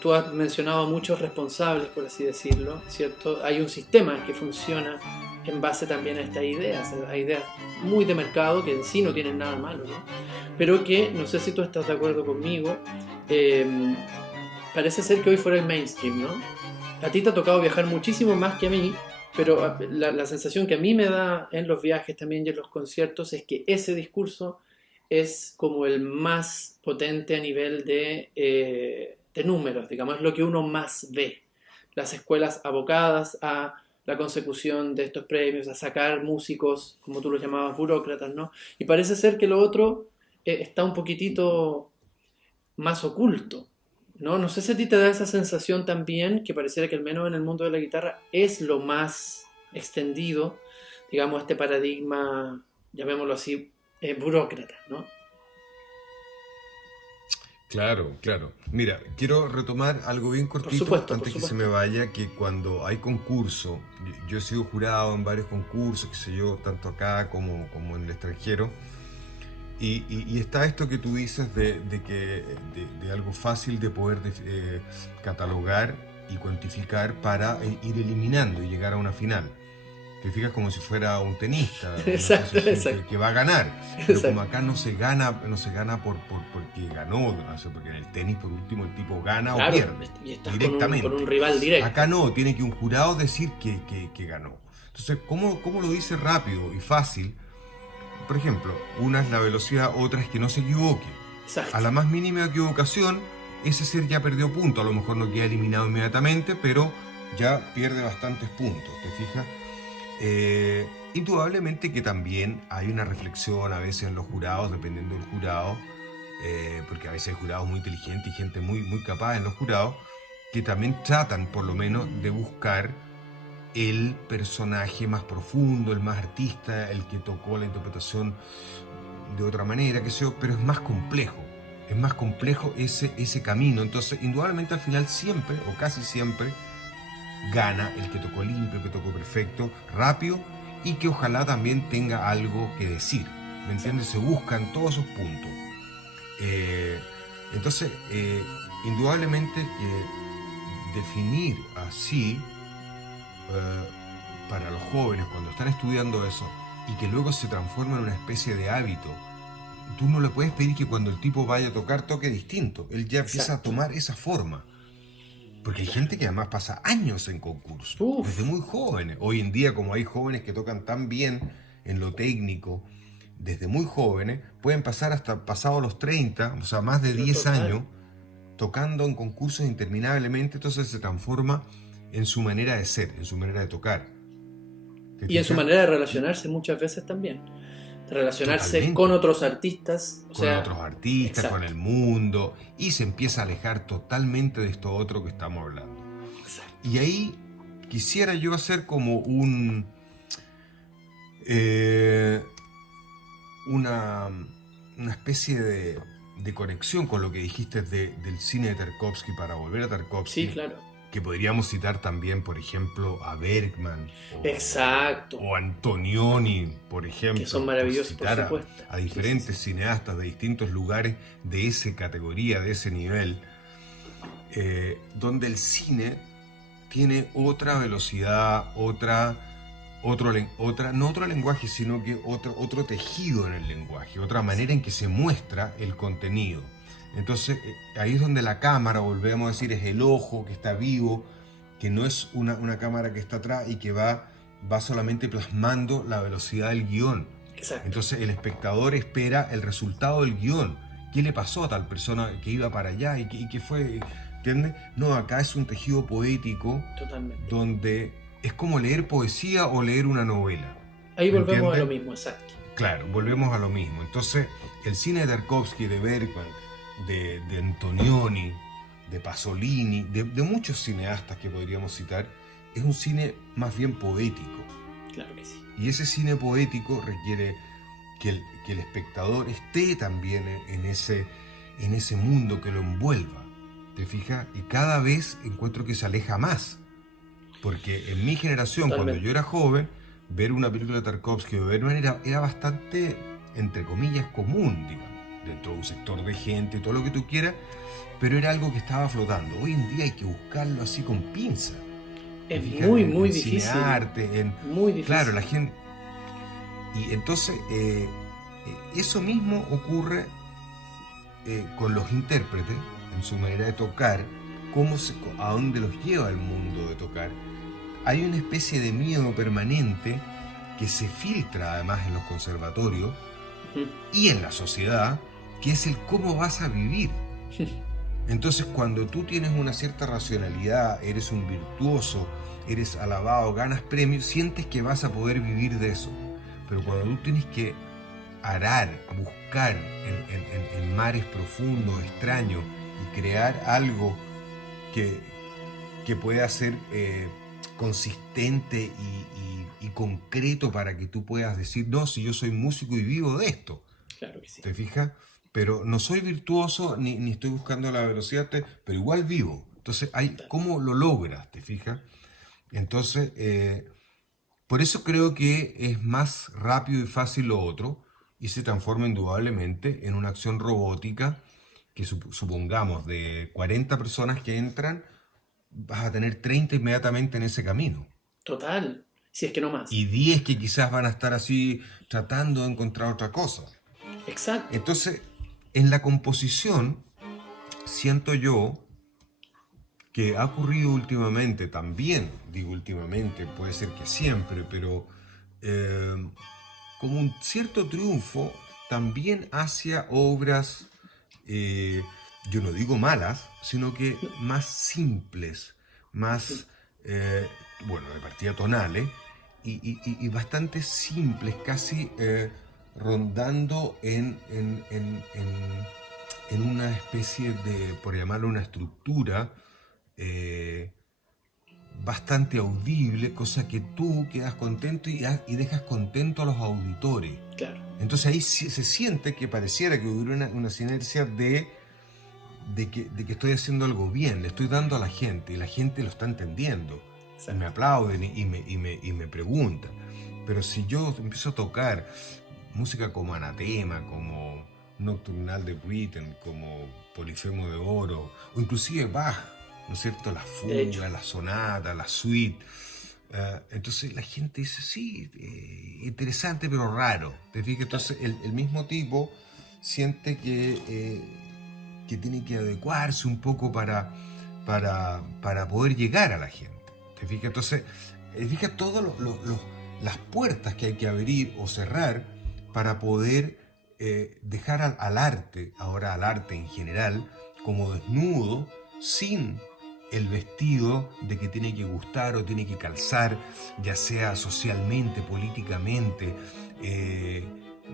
Tú has mencionado muchos responsables, por así decirlo, ¿cierto? Hay un sistema que funciona en base también a estas ideas, a ideas muy de mercado que en sí no tienen nada malo, ¿no? Pero que, no sé si tú estás de acuerdo conmigo, parece ser que hoy fuera el mainstream, ¿no? A ti te ha tocado viajar muchísimo más que a mí, pero la sensación que a mí me da en los viajes también y en los conciertos es que ese discurso es como el más potente a nivel de números, digamos, es lo que uno más ve. Las escuelas abocadas a la consecución de estos premios, a sacar músicos, como tú los llamabas, burócratas, ¿no? Y parece ser que lo otro está un poquitito más oculto, ¿no? No sé si a ti te da esa sensación también, que pareciera que al menos en el mundo de la guitarra es lo más extendido, digamos, este paradigma, llamémoslo así, burócrata, ¿no? Claro, claro. Mira, quiero retomar algo bien cortito supuesto, antes que se me vaya, que cuando hay concurso, yo he sido jurado en varios concursos, qué sé yo, tanto acá como en el extranjero, y está esto que tú dices de algo fácil de poder catalogar y cuantificar para ir eliminando y llegar a una final. Te fijas como si fuera un tenista, exacto, exacto. Que va a ganar, pero exacto. como acá no se gana porque ganó, no sé, porque en el tenis por último el tipo gana, claro, o pierde y estás directamente. Con un rival directo. Acá no, tiene que un jurado decir que ganó. Entonces, ¿cómo lo dice rápido y fácil? Por ejemplo, una es la velocidad, otra es que no se equivoque. Exacto. A la más mínima equivocación, ese ser ya perdió puntos, a lo mejor no queda eliminado inmediatamente, pero ya pierde bastantes puntos, ¿te fijas? Indudablemente que también hay una reflexión a veces en los jurados, dependiendo del jurado, porque a veces hay jurados muy inteligentes y gente muy, muy capaz en los jurados, que también tratan por lo menos de buscar el personaje más profundo, el más artista, el que tocó la interpretación de otra manera, qué sé yo, pero es más complejo ese camino. Entonces, indudablemente al final siempre, o casi siempre, gana el que tocó limpio, el que tocó perfecto, rápido, y que ojalá también tenga algo que decir, ¿me entiendes? Se buscan todos esos puntos. Entonces, indudablemente que definir así para los jóvenes cuando están estudiando eso y que luego se transforma en una especie de hábito, tú no le puedes pedir que cuando el tipo vaya a tocar toque distinto, él ya empieza a tomar esa forma. Porque hay gente que además pasa años en concurso, desde muy jóvenes. Hoy en día, como hay jóvenes que tocan tan bien en lo técnico, desde muy jóvenes, pueden pasar hasta pasados los 30, o sea, más de 10 años, tocando en concursos interminablemente, entonces se transforma en su manera de ser, en su manera de tocar. Y en su manera de relacionarse muchas veces también. De relacionarse totalmente con otros artistas. Otros artistas, exacto, con el mundo, y se empieza a alejar totalmente de esto otro que estamos hablando. Exacto. Y ahí quisiera yo hacer como una especie de conexión con lo que dijiste del cine de Tarkovsky para volver a Tarkovsky. Sí, claro. Que podríamos citar también, por ejemplo, a Bergman. Exacto. O Antonioni, por ejemplo. Que son maravillosos, por supuesto. A diferentes cineastas de distintos lugares de esa categoría, de ese nivel. donde el cine tiene otra velocidad, no otro lenguaje, sino que otro tejido en el lenguaje, otra manera en que se muestra el contenido. Entonces, ahí es donde la cámara, volvemos a decir, es el ojo que está vivo, que no es una cámara que está atrás y que va solamente plasmando la velocidad del guión. Exacto. Entonces el espectador espera el resultado del guión. ¿Qué le pasó a tal persona que iba para allá y qué fue? ¿Entiendes? No, acá es un tejido poético. Totalmente. Donde es como leer poesía o leer una novela. Ahí volvemos ¿entiendes? a lo mismo, exacto. Claro, volvemos a lo mismo. Entonces, el cine de Tarkovsky, de Bergman, de Antonioni, de Pasolini, de muchos cineastas que podríamos citar, es un cine más bien poético. Claro que sí. Y ese cine poético requiere que el espectador esté también en ese mundo que lo envuelva. ¿Te fijas? Y cada vez encuentro que se aleja más. Porque en mi generación, Totalmente. cuando yo era joven, ver una película de Tarkovsky o Bergman era bastante, entre comillas, común, digamos, dentro de un sector de gente, todo lo que tú quieras, pero era algo que estaba flotando. Hoy en día hay que buscarlo así con pinza. Es Fíjate, muy en difícil. cinearte, Muy difícil. Claro, la gente... Y entonces, eso mismo ocurre con los intérpretes, en su manera de tocar, a dónde los lleva el mundo de tocar. Hay una especie de miedo permanente que se filtra además en los conservatorios y en la sociedad, que es el cómo vas a vivir. Entonces, cuando tú tienes una cierta racionalidad, eres un virtuoso, eres alabado, ganas premios, sientes que vas a poder vivir de eso. Pero cuando tú tienes que arar, buscar en mares profundos, extraños, y crear algo que pueda ser consistente y concreto para que tú puedas decir, no, si yo soy músico y vivo de esto. Claro que sí. ¿Te fijas? Pero no soy virtuoso ni estoy buscando la velocidad, pero igual vivo. Entonces, ¿cómo lo logras? ¿Te fijas? Entonces, por eso creo que es más rápido y fácil lo otro y se transforma indudablemente en una acción robótica que supongamos de 40 personas que entran, vas a tener 30 inmediatamente en ese camino. Total, si es que no más. Y 10 que quizás van a estar así tratando de encontrar otra cosa. Exacto. Entonces, en la composición, siento yo que ha ocurrido últimamente también, digo últimamente, puede ser que siempre, pero como un cierto triunfo también hacia obras, yo no digo malas, sino que más simples, más, bueno, de partida tonales, y bastante simples, casi rondando en una especie de, por llamarlo una estructura, bastante audible, cosa que tú quedas contento y dejas contento a los auditores. Claro. Entonces ahí se siente que pareciera que hubiera una sinergia de que estoy haciendo algo bien, le estoy dando a la gente y la gente lo está entendiendo. Exacto. Me aplauden y me preguntan. Pero si yo empiezo a tocar música como Anatema, como Nocturnal de Britten, como Polifemo de Oro, o inclusive Bach, ¿no es cierto? La fuga, la sonata, la suite. Entonces la gente dice, sí, interesante pero raro. ¿Te fijas? Entonces el mismo tipo siente que tiene que adecuarse un poco para poder llegar a la gente. ¿Te fijas? Entonces, fija todas las puertas que hay que abrir o cerrar para poder dejar al arte, ahora al arte en general, como desnudo, sin el vestido de que tiene que gustar o tiene que calzar, ya sea socialmente, políticamente,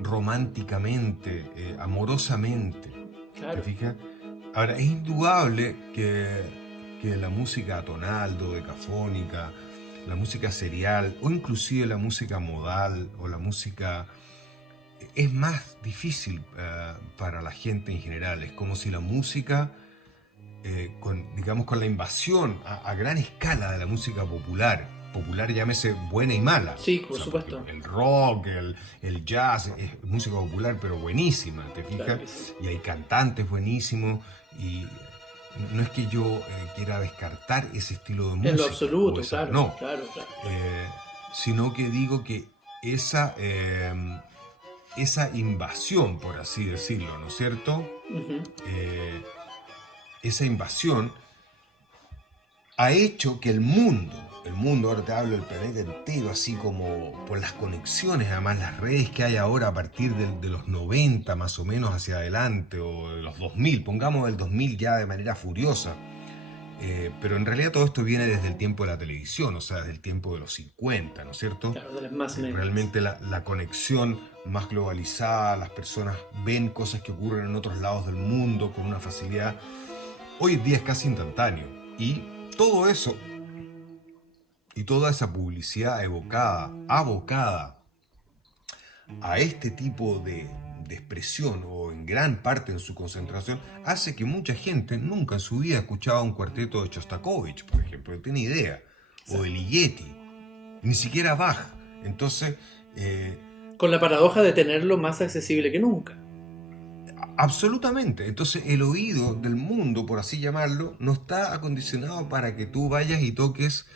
románticamente, amorosamente. Claro. ¿Te fijas? Ahora, es indudable que la música atonal, dodecafónica, la música serial o inclusive la música modal o la música es más difícil para la gente en general. Es como si la música, con la invasión a gran escala de la música popular llámese buena y mala. Sí, por supuesto. El rock, el jazz, es música popular pero buenísima, ¿te fijas? Claro que sí. Y hay cantantes buenísimos no es que yo quiera descartar ese estilo de música. En lo absoluto, esa, claro, no, claro, claro. sino que digo que esa, esa invasión, por así decirlo, ¿no es cierto? Ujú. Esa invasión ha hecho que el mundo, ahora te hablo del planeta entero, así como por las conexiones, además las redes que hay ahora a partir de los 90 más o menos hacia adelante, o de los 2000, pongamos el 2000 ya de manera furiosa. Pero en realidad todo esto viene desde el tiempo de la televisión, o sea, desde el tiempo de los 50, ¿no es cierto? Claro, de las más medias. Realmente la conexión más globalizada, las personas ven cosas que ocurren en otros lados del mundo con una facilidad. Hoy en día es casi instantáneo. Y todo eso, y toda esa publicidad abocada a este tipo de expresión, o en gran parte en su concentración, hace que mucha gente nunca en su vida escuchaba un cuarteto de Shostakovich, por ejemplo, no tiene idea, o de Ligeti, ni siquiera Bach. Entonces, Con la paradoja de tenerlo más accesible que nunca. absolutamente. Entonces, el oído del mundo, por así llamarlo, no está acondicionado para que tú vayas y toques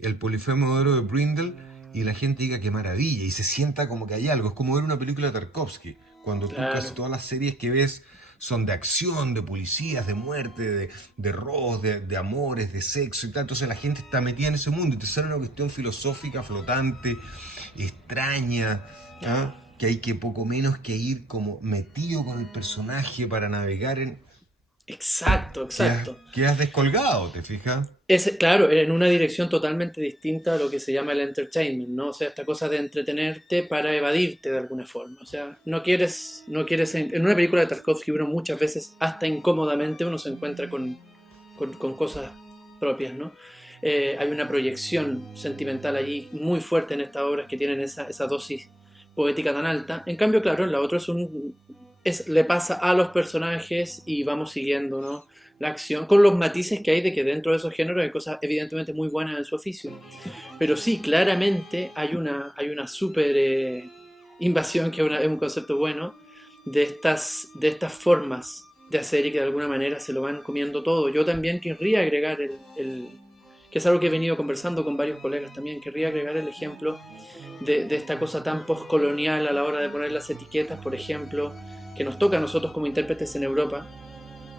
el Polifemo de Oro de Brindle y la gente diga qué maravilla y se sienta como que hay algo. Es como ver una película de Tarkovsky, cuando tú Claro. casi todas las series que ves son de acción, de policías, de muerte, de robos, de amores, de sexo y tal. Entonces la gente está metida en ese mundo y te sale una cuestión filosófica, flotante, extraña, ¿ah? Que hay que poco menos que ir como metido con el personaje para navegar en... Exacto, exacto. Quedas descolgado, ¿te fijas? Claro, en una dirección totalmente distinta a lo que se llama el entertainment, ¿no? O sea, esta cosa de entretenerte para evadirte de alguna forma. O sea, no quieres en una película de Tarkovsky uno muchas veces, hasta incómodamente, uno se encuentra con cosas propias, ¿no? Hay una proyección sentimental allí muy fuerte en estas obras que tienen esa dosis poética tan alta. En cambio, claro, en la otra le pasa a los personajes y vamos siguiendo, ¿no? La acción, con los matices que hay de que dentro de esos géneros hay cosas evidentemente muy buenas en su oficio. Pero sí, claramente hay una súper invasión, que es un concepto bueno, de estas formas de hacer y que de alguna manera se lo van comiendo todo. Yo también querría agregar que es algo que he venido conversando con varios colegas también, querría agregar el ejemplo de esta cosa tan postcolonial a la hora de poner las etiquetas, por ejemplo, que nos toca a nosotros como intérpretes en Europa,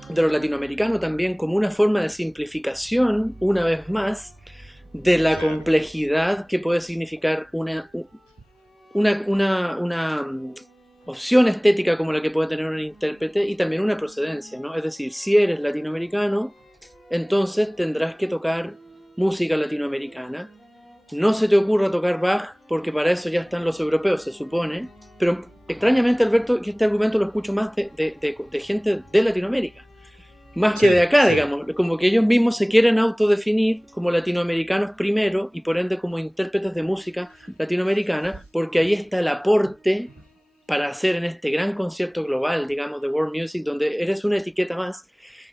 de lo latinoamericano también, como una forma de simplificación, una vez más, de la complejidad que puede significar una opción estética como la que puede tener un intérprete, y también una procedencia, ¿no? Es decir, si eres latinoamericano, entonces tendrás que tocar música latinoamericana. No se te ocurra tocar Bach, porque para eso ya están los europeos, se supone. Pero extrañamente, Alberto, que este argumento lo escucho más de gente de Latinoamérica, más que de acá, digamos. Como que ellos mismos se quieren autodefinir como latinoamericanos primero, y por ende como intérpretes de música latinoamericana, porque ahí está el aporte para hacer en este gran concierto global, digamos, de World Music, donde eres una etiqueta más,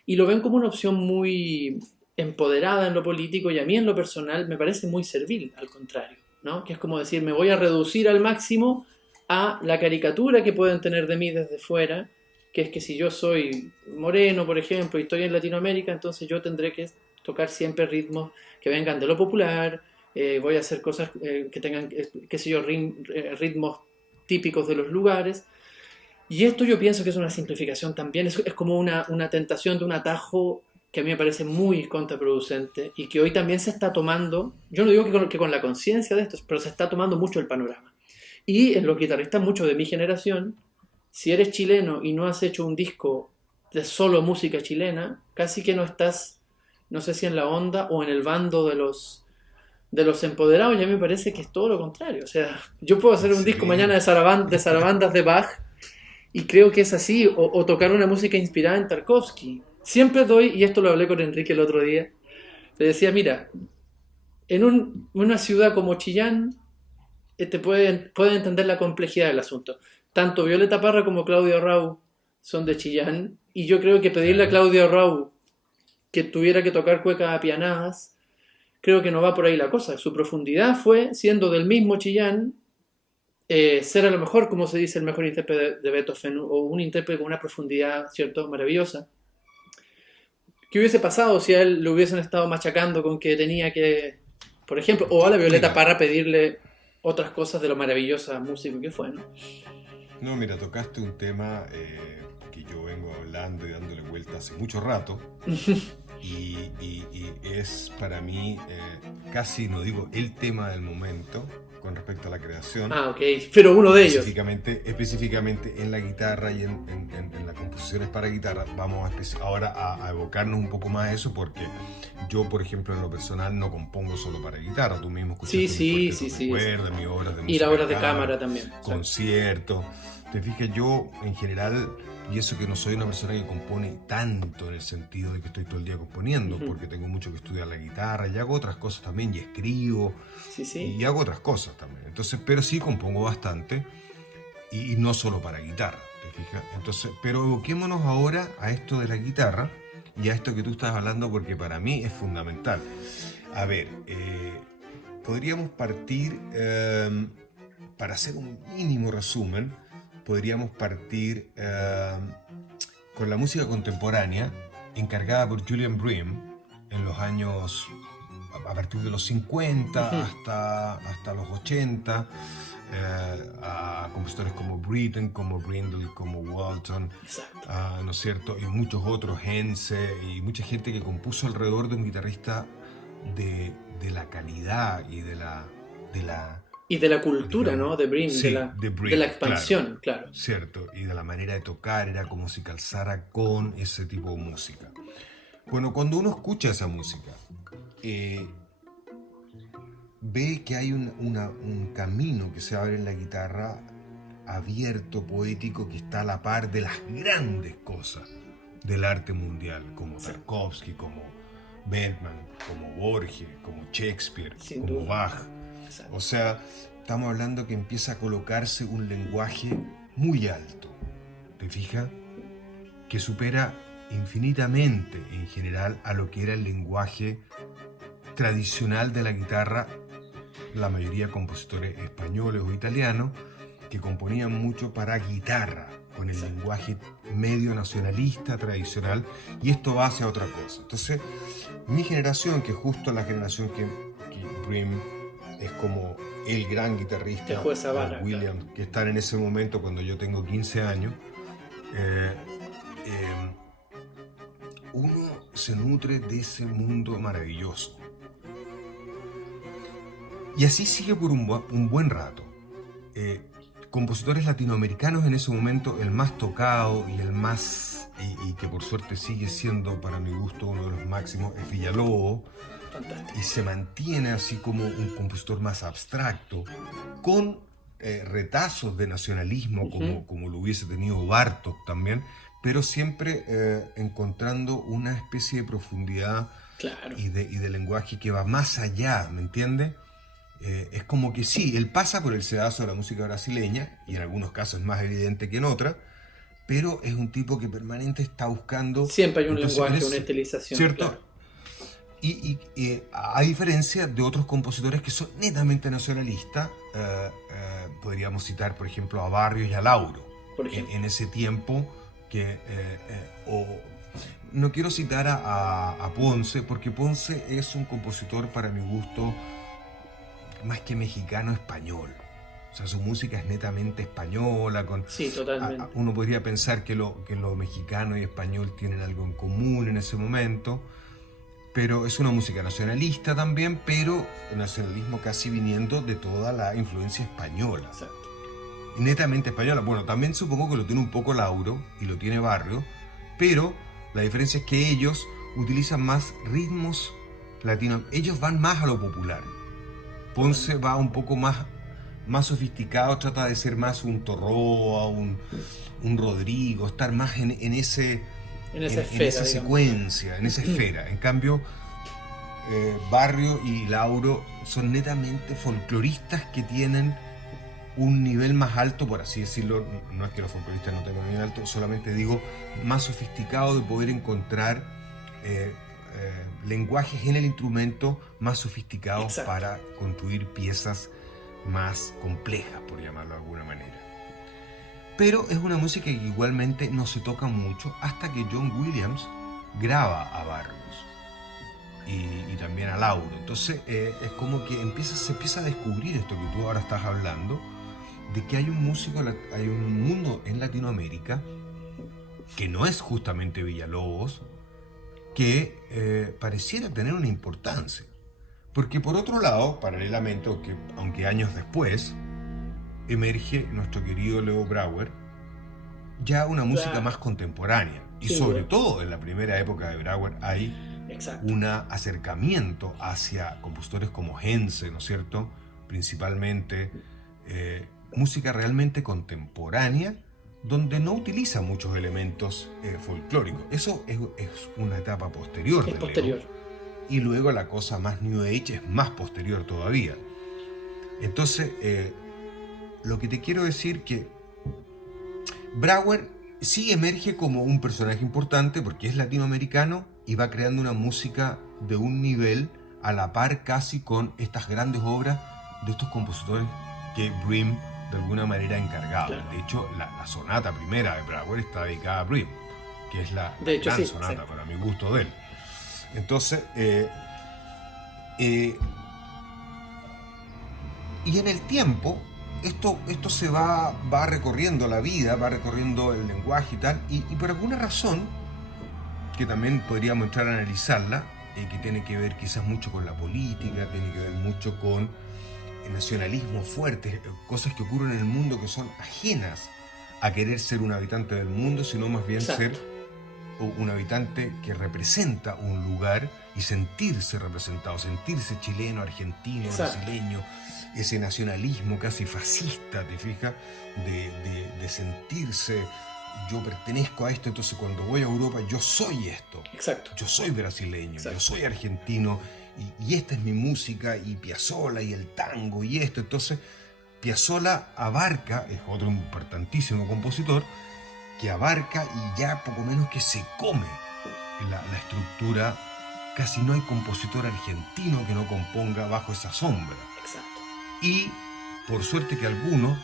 y lo ven como una opción muy empoderada en lo político, y a mí en lo personal me parece muy servil, al contrario, ¿no? Que es como decir, me voy a reducir al máximo a la caricatura que pueden tener de mí desde fuera, que es que si yo soy moreno, por ejemplo, y estoy en Latinoamérica, entonces yo tendré que tocar siempre ritmos que vengan de lo popular, voy a hacer cosas que tengan, qué sé yo, ritmos típicos de los lugares. Y esto yo pienso que es una simplificación también, es como una tentación de un atajo que a mí me parece muy contraproducente, y que hoy también se está tomando, yo no digo que con la conciencia de esto, pero se está tomando mucho el panorama. Y en los guitarristas, muchos de mi generación, si eres chileno y no has hecho un disco de solo música chilena, casi que no estás, no sé si en la onda o en el bando de los empoderados. Ya me parece que es todo lo contrario. O sea, yo puedo hacer un disco mañana de zarabandas de Bach, y creo que es así, o tocar una música inspirada en Tarkovsky. Siempre doy, y esto lo hablé con Enrique el otro día, le decía, mira, en una ciudad como Chillán, pueden entender la complejidad del asunto. Tanto Violeta Parra como Claudio Arrau son de Chillán, y yo creo que pedirle a Claudio Arrau que tuviera que tocar cuecas apianadas, creo que no va por ahí la cosa. Su profundidad fue, siendo del mismo Chillán, ser a lo mejor, como se dice, el mejor intérprete de Beethoven, o un intérprete con una profundidad, ¿cierto?, maravillosa. ¿Qué hubiese pasado si a él le hubiesen estado machacando con que tenía que, por ejemplo, o a la Violeta Mira. Parra pedirle otras cosas de lo maravillosa músico que fue, ¿no? No, mira, tocaste un tema que yo vengo hablando y dándole vuelta hace mucho rato. Y es para mí casi, no digo el tema del momento con respecto a la creación. Ah, ok. Pero uno de ellos. Específicamente en la guitarra y en las composiciones para guitarra. Vamos ahora a evocarnos un poco más a eso, porque yo, por ejemplo, en lo personal no compongo solo para guitarra. Tú mismo escuchaste Sí. mis cuerdas, mis obras de música. Y las obras de cámara también. Conciertos. Te fijas, yo en general, y eso que no soy una persona que compone tanto en el sentido de que estoy todo el día componiendo, porque tengo mucho que estudiar la guitarra y hago otras cosas también, y escribo, y hago otras cosas también. Entonces, pero sí compongo bastante, y no solo para guitarra, ¿te fijas? Entonces, pero evoquémonos ahora a esto de la guitarra y a esto que tú estás hablando, porque para mí es fundamental. A ver, podríamos partir, para hacer un mínimo resumen, podríamos partir con la música contemporánea encargada por Julian Bream en los años, a partir de los 50 hasta los 80, a compositores como Britten, como Brindle, como Walton, ¿no es cierto? Y muchos otros, Hense, y mucha gente que compuso alrededor de un guitarrista de la calidad y de la y de la cultura, digamos, ¿no? De Bream, sí, de la expansión, claro. Cierto, y de la manera de tocar, era como si calzara con ese tipo de música. Bueno, cuando uno escucha esa música, ve que hay un camino que se abre en la guitarra abierto, poético, que está a la par de las grandes cosas del arte mundial, como Tarkovsky, como Bergman, como Borges, como Shakespeare, Sin como duda. Bach. O sea, estamos hablando que empieza a colocarse un lenguaje muy alto, ¿te fijas? Que supera infinitamente en general a lo que era el lenguaje tradicional de la guitarra, la mayoría de compositores españoles o italianos que componían mucho para guitarra, con el lenguaje medio nacionalista tradicional, y esto va hacia otra cosa. Entonces, mi generación, que es justo la generación que Bream es como el gran guitarrista, Dejó esa vara, Williams, claro, que están en ese momento cuando yo tengo 15 años, uno se nutre de ese mundo maravilloso. Y así sigue por un buen rato. Compositores latinoamericanos en ese momento, el más tocado y el más, y que por suerte sigue siendo para mi gusto uno de los máximos, es Villalobos. Fantástico. Y se mantiene así como un compositor más abstracto, con retazos de nacionalismo, como lo hubiese tenido Bartók también, pero siempre encontrando una especie de profundidad, claro, y de lenguaje que va más allá, ¿me entiendes? Es como que sí, él pasa por el sedazo de la música brasileña, y en algunos casos es más evidente que en otras, pero es un tipo que permanente está buscando... Siempre hay un lenguaje, una estilización. ¿Cierto? Claro. Y a diferencia de otros compositores que son netamente nacionalistas, podríamos citar, por ejemplo, a Barrios y a Lauro, en ese tiempo que... no quiero citar a Ponce, porque Ponce es un compositor, para mi gusto, más que mexicano, español. O sea, su música es netamente española. Sí, totalmente. Uno podría pensar que lo mexicano y español tienen algo en común en ese momento, pero es una música nacionalista también, pero el nacionalismo casi viniendo de toda la influencia española. Exacto. Y netamente española. Bueno, también supongo que lo tiene un poco Lauro y lo tiene Barrio, pero la diferencia es que ellos utilizan más ritmos latinos. Ellos van más a lo popular. Ponce va un poco más sofisticado, trata de ser más un Torroa, un Rodrigo, estar más en esa secuencia, en esa esfera. En cambio, Barrio y Lauro son netamente folcloristas que tienen un nivel más alto, por así decirlo. No es que los folcloristas no tengan un nivel alto, solamente digo más sofisticado, de poder encontrar lenguajes en el instrumento más sofisticados. Exacto. Para construir piezas más complejas, por llamarlo de alguna manera. Pero es una música que igualmente no se toca mucho hasta que John Williams graba a Barrios y también a Lauro. Entonces es como que se empieza a descubrir esto que tú ahora estás hablando, de que hay un mundo en Latinoamérica que no es justamente Villalobos, que pareciera tener una importancia. Porque por otro lado, paralelamente, aunque años después, emerge nuestro querido Leo Brouwer, ya una música más contemporánea. Y sobre todo en la primera época de Brouwer hay un acercamiento hacia compositores como Henze, ¿no es cierto? Principalmente música realmente contemporánea, donde no utiliza muchos elementos folclóricos. Eso es una etapa posterior. Es posterior. Leo. Y luego la cosa más New Age es más posterior todavía. Entonces, lo que te quiero decir que Brouwer sí emerge como un personaje importante porque es latinoamericano y va creando una música de un nivel a la par casi con estas grandes obras de estos compositores que Bream de alguna manera encargaba. Claro. De hecho, la sonata primera de Brouwer está dedicada a Bream, que es la gran sonata para mi gusto de él. Entonces, y en el tiempo, esto se va recorriendo la vida, va recorriendo el lenguaje y tal, y por alguna razón, que también podríamos entrar a analizarla, que tiene que ver quizás mucho con la política, tiene que ver mucho con el nacionalismo fuerte, cosas que ocurren en el mundo que son ajenas a querer ser un habitante del mundo, sino más bien ser un habitante que representa un lugar y sentirse representado, sentirse chileno, argentino, brasileño, ese nacionalismo casi fascista, ¿te fijas? De sentirse, yo pertenezco a esto, entonces cuando voy a Europa yo soy esto. Exacto. Yo soy brasileño, yo soy argentino, y esta es mi música, y Piazzolla, y el tango, y esto. Entonces, Piazzolla abarca, es otro importantísimo compositor, que abarca y ya poco menos que se come la estructura. Casi no hay compositor argentino que no componga bajo esa sombra. Exacto. Y por suerte que algunos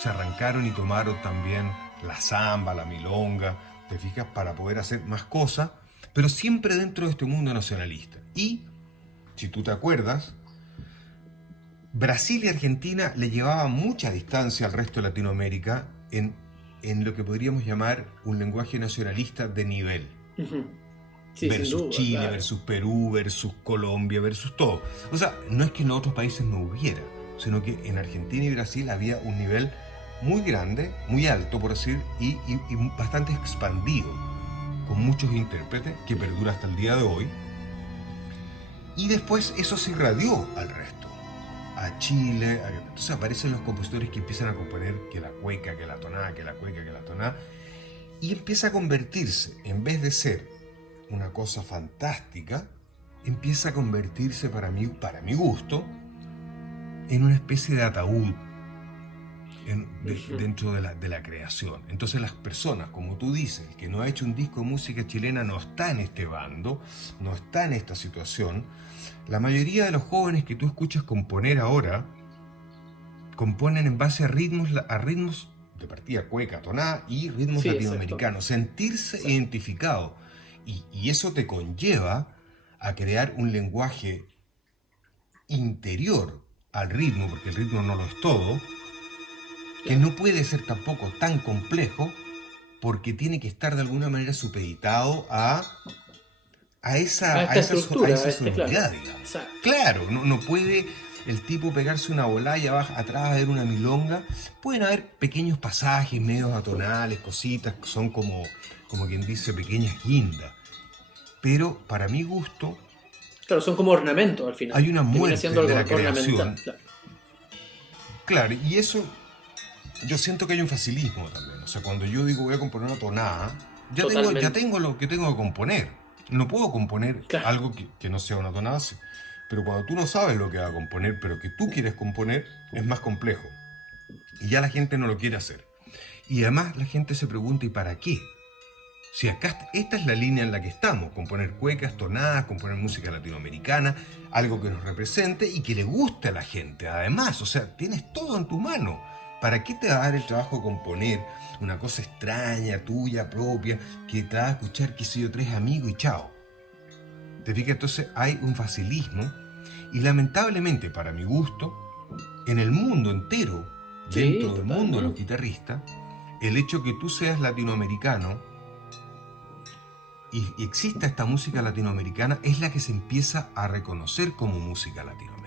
se arrancaron y tomaron también la samba, la milonga, te fijas, para poder hacer más cosas, pero siempre dentro de este mundo nacionalista. Y, si tú te acuerdas, Brasil y Argentina le llevaban mucha distancia al resto de Latinoamérica en lo que podríamos llamar un lenguaje nacionalista de nivel. Uh-huh. Sí, versus duda, Chile, claro. versus Perú, versus Colombia, versus todo. O sea, no es que en los otros países no hubiera, sino que en Argentina y Brasil había un nivel muy grande, muy alto, por decir, y bastante expandido, con muchos intérpretes, que perdura hasta el día de hoy. Y después eso se irradió al resto, a Chile. Entonces aparecen los compositores que empiezan a componer que la cueca, que la tonada, que la cueca, que la tonada, y empieza a convertirse, en vez de ser una cosa fantástica, empieza a convertirse para mi gusto en una especie de ataúd dentro de la creación. Entonces las personas, como tú dices, el que no ha hecho un disco de música chilena no está en este bando, no está en esta situación. La mayoría de los jóvenes que tú escuchas componer ahora componen en base a ritmos de partida cueca, tonada y ritmos latinoamericanos, sentirse identificado. Y eso te conlleva a crear un lenguaje interior al ritmo, porque el ritmo no lo es todo, que no puede ser tampoco tan complejo, porque tiene que estar de alguna manera supeditado a esa sonoridad, digamos. Claro, no puede el tipo pegarse una bolaya atrás a ver una milonga. Pueden haber pequeños pasajes, medios atonales, cositas que son como quien dice pequeñas guindas. Pero para mi gusto, claro, son como ornamentos al final. Hay una muerte de la creación. Claro, y eso yo siento que hay un facilismo también. O sea, cuando yo digo voy a componer una tonada, ya tengo lo que tengo que componer. No puedo componer algo que no sea una tonada. Pero cuando tú no sabes lo que vas a componer, pero que tú quieres componer, es más complejo. Y ya la gente no lo quiere hacer. Y además la gente se pregunta, ¿y para qué? Si acá esta es la línea en la que estamos, componer cuecas, tonadas, componer música latinoamericana, algo que nos represente y que le guste a la gente. Además, o sea, tienes todo en tu mano ¿Para qué te va a dar el trabajo componer una cosa extraña, tuya, propia, que te va a escuchar, qué sé yo, 3 amigos y chao? ¿Te fijas? Entonces hay un facilismo y lamentablemente, para mi gusto, en el mundo entero, Sí, dentro del mundo de los totalmente. guitarristas, el hecho que tú seas latinoamericano y exista esta música latinoamericana es la que se empieza a reconocer como música latinoamericana.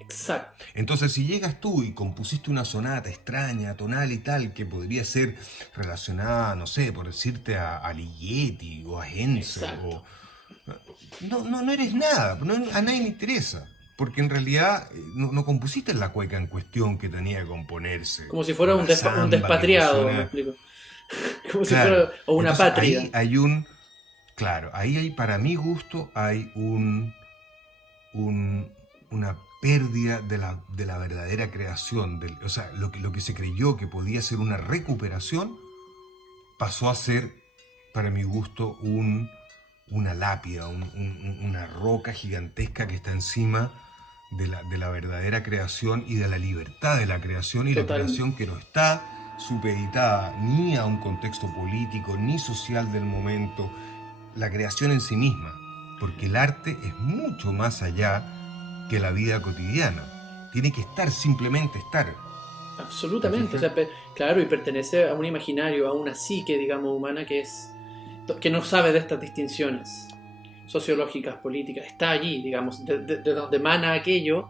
Exacto. Entonces, si llegas tú y compusiste una sonata extraña, tonal y tal, que podría ser relacionada, no sé, por decirte a Ligeti o a Henze, Exacto. no eres nada, a nadie le interesa. Porque en realidad no compusiste la cueca en cuestión que tenía que componerse, Como si o fuera la un samba que despatriado, me resuena. explico. Como si Claro, fuera, o una entonces ahí pátrida. hay claro, ahí hay, para mi gusto, hay una pérdida de la verdadera creación. O sea, lo que se creyó que podía ser una recuperación pasó a ser, para mi gusto, una lápida, una roca gigantesca que está encima de la verdadera creación y de la libertad de la creación, y la Total, creación que no está supeditada ni a un contexto político ni social del momento, la creación en sí misma, porque el arte es mucho más allá que la vida cotidiana. Tiene que estar, simplemente estar. ¿Te absolutamente. O fijas? sea, claro, y pertenece a un imaginario, a una psique, digamos, humana que no sabe de estas distinciones sociológicas, políticas. Está allí, digamos, de donde emana aquello,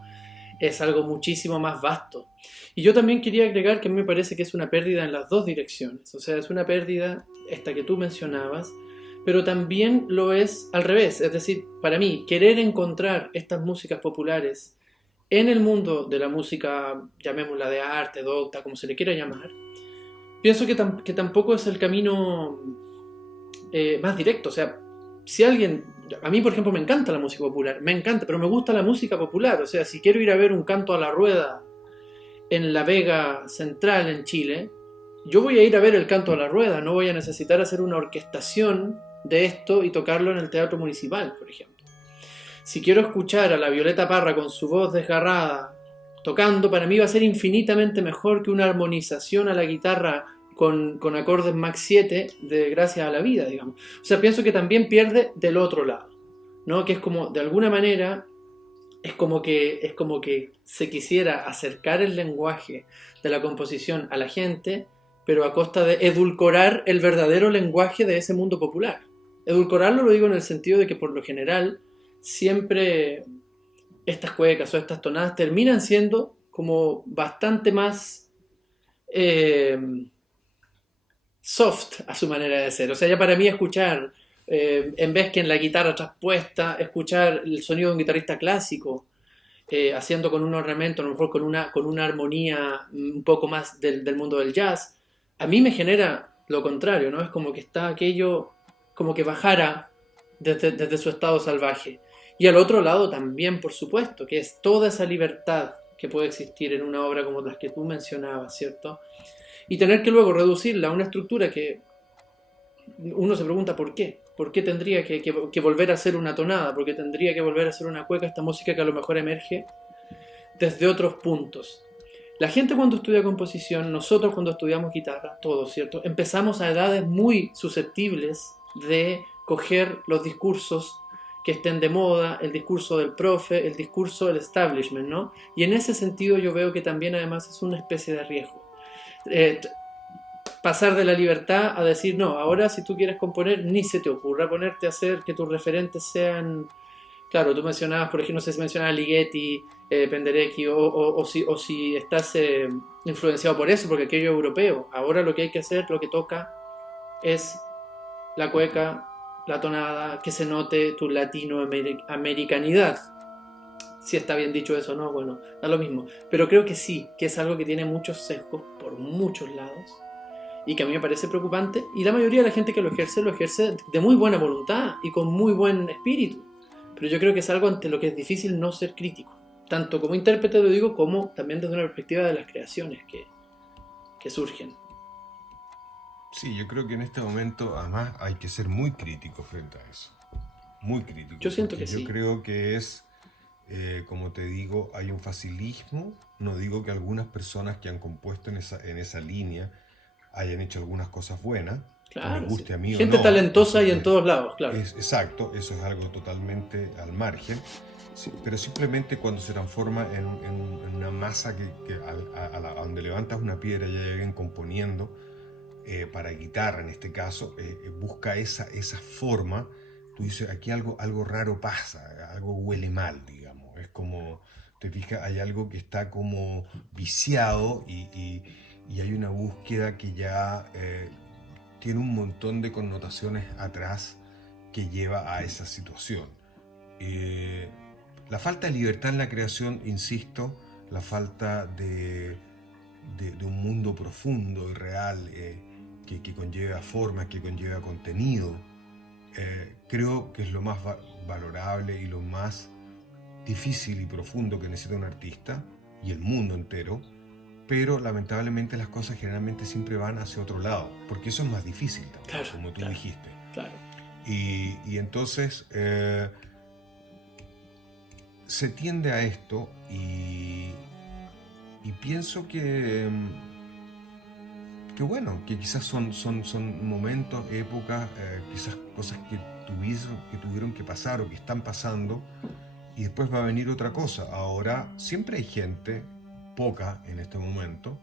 es algo muchísimo más vasto. Y yo también quería agregar que a mí me parece que es una pérdida en las dos direcciones. O sea, es una pérdida, esta que tú mencionabas, pero también lo es al revés. Es decir, para mí, querer encontrar estas músicas populares en el mundo de la música, llamémosla de arte, docta, como se le quiera llamar, pienso que tampoco es el camino más directo. O sea, si alguien, a mí por ejemplo me encanta la música popular, me encanta, pero me gusta la música popular. O sea, si quiero ir a ver un canto a la rueda en La Vega Central, en Chile, yo voy a ir a ver el canto a la rueda, no voy a necesitar hacer una orquestación de esto y tocarlo en el Teatro Municipal, por ejemplo. Si quiero escuchar a la Violeta Parra con su voz desgarrada tocando, para mí va a ser infinitamente mejor que una armonización a la guitarra con acordes Max 7 de Gracias a la Vida, digamos. O sea, pienso que también pierde del otro lado, ¿no? Que es como, de alguna manera, es como que se quisiera acercar el lenguaje de la composición a la gente, pero a costa de edulcorar el verdadero lenguaje de ese mundo popular. Edulcorarlo lo digo en el sentido de que por lo general siempre estas cuecas o estas tonadas terminan siendo como bastante más eh, soft a su manera de ser. O sea, ya para mí escuchar, en vez que en la guitarra traspuesta, escuchar el sonido de un guitarrista clásico, haciendo con un ornamento, a lo mejor con una armonía un poco más del mundo del jazz, a mí me genera lo contrario, ¿no? Es como que está aquello, como que bajara desde su estado salvaje. Y al otro lado también, por supuesto, que es toda esa libertad que puede existir en una obra como las que tú mencionabas, ¿cierto? Y tener que luego reducirla a una estructura que uno se pregunta por qué. ¿Por qué tendría que volver a ser una tonada? ¿Por qué tendría que volver a ser una cueca esta música que a lo mejor emerge desde otros puntos? La gente cuando estudia composición, nosotros cuando estudiamos guitarra, todos, ¿cierto? Empezamos a edades muy susceptibles de coger los discursos que estén de moda, el discurso del profe, el discurso del establishment, ¿no? Y en ese sentido yo veo que también además es una especie de riesgo. Eh, Pasar de la libertad a decir, no, ahora si tú quieres componer, ni se te ocurra ponerte a hacer que tus referentes sean. Claro, tú mencionabas, por ejemplo, no sé si mencionabas Ligeti, Penderecki, o si estás influenciado por eso, porque aquello es europeo. Ahora lo que hay que hacer, lo que toca, es la cueca, la tonada, que se note tu latinoamericanidad. Si está bien dicho eso o no, bueno, da lo mismo. Pero creo que sí, que es algo que tiene muchos sesgos por muchos lados y que a mí me parece preocupante. Y la mayoría de la gente que lo ejerce de muy buena voluntad y con muy buen espíritu. Pero yo creo que es algo ante lo que es difícil no ser crítico. Tanto como intérprete lo digo, como también desde una perspectiva de las creaciones que surgen. Sí, yo creo que en este momento además hay que ser muy crítico frente a eso. Muy crítico, Yo siento porque que yo sí. creo que es Como te digo, hay un facilismo. No digo que algunas personas que han compuesto en esa línea hayan hecho algunas cosas buenas, que me Claro, sí. guste a mí o Gente no. talentosa Eso y en todos lados, claro. exacto, eso es algo totalmente al margen. Sí, pero simplemente cuando se transforma en una masa que a donde levantas una piedra ya lleguen componiendo, para guitarra en este caso, busca esa forma. Tú dices, aquí algo raro pasa, algo huele mal, digamos. Es como, te fijas, hay algo que está como viciado y hay una búsqueda que ya tiene un montón de connotaciones atrás que lleva a esa situación. La falta de libertad en la creación, insisto, la falta de un mundo profundo y real, que conlleva formas, que conlleva contenido, creo que es lo más valorable y lo más difícil y profundo que necesita un artista y el mundo entero. Pero lamentablemente las cosas generalmente siempre van hacia otro lado, porque eso es más difícil también, Claro, como tú claro, dijiste. claro. Y entonces se tiende a esto y pienso que bueno, que quizás son momentos, épocas, quizás cosas que tuvieron que pasar o que están pasando, y después va a venir otra cosa. Ahora siempre hay gente, poca en este momento,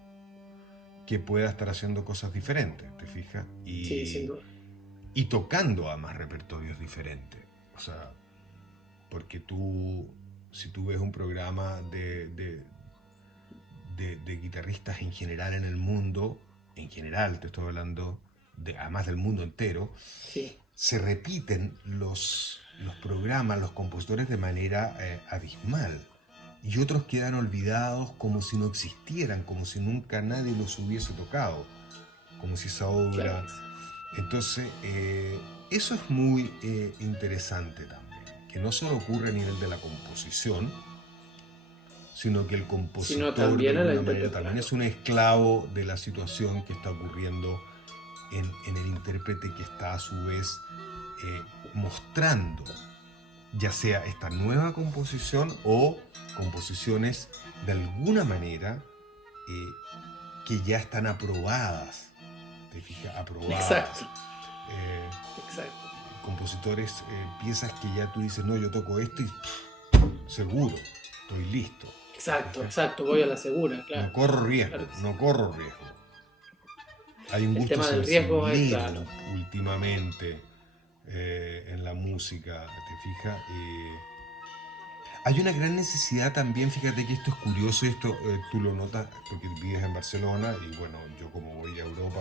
que pueda estar haciendo cosas diferentes, ¿te fijas? Sí, sin duda. Y tocando a más repertorios diferentes. O sea, porque si tú ves un programa de guitarristas en general en el mundo, en general te estoy hablando, además del mundo entero, sí, se repiten los programas, los compositores de manera abismal. Y otros quedan olvidados como si no existieran, como si nunca nadie los hubiese tocado, como si esa obra... claro. Entonces, eso es muy interesante también, que no solo ocurre a nivel de la composición, sino que el compositor también de a la alguna manera interpretación. también es un esclavo de la situación que está ocurriendo en el intérprete, que está a su vez mostrando ya sea esta nueva composición o composiciones de alguna manera que ya están aprobadas. ¿Te fijas? Aprobadas. Exacto. Exacto. Compositores, piezas que ya tú dices, no, yo toco esto y seguro, estoy listo. Exacto, voy a la segura, claro. No corro riesgo, Claro que sí. no corro riesgo. Hay un El gusto tema del riesgo es sensiblero claro. últimamente en la música, ¿te fijas? Hay una gran necesidad también, fíjate que esto es curioso, y esto tú lo notas porque vives en Barcelona, y bueno, yo como voy a Europa,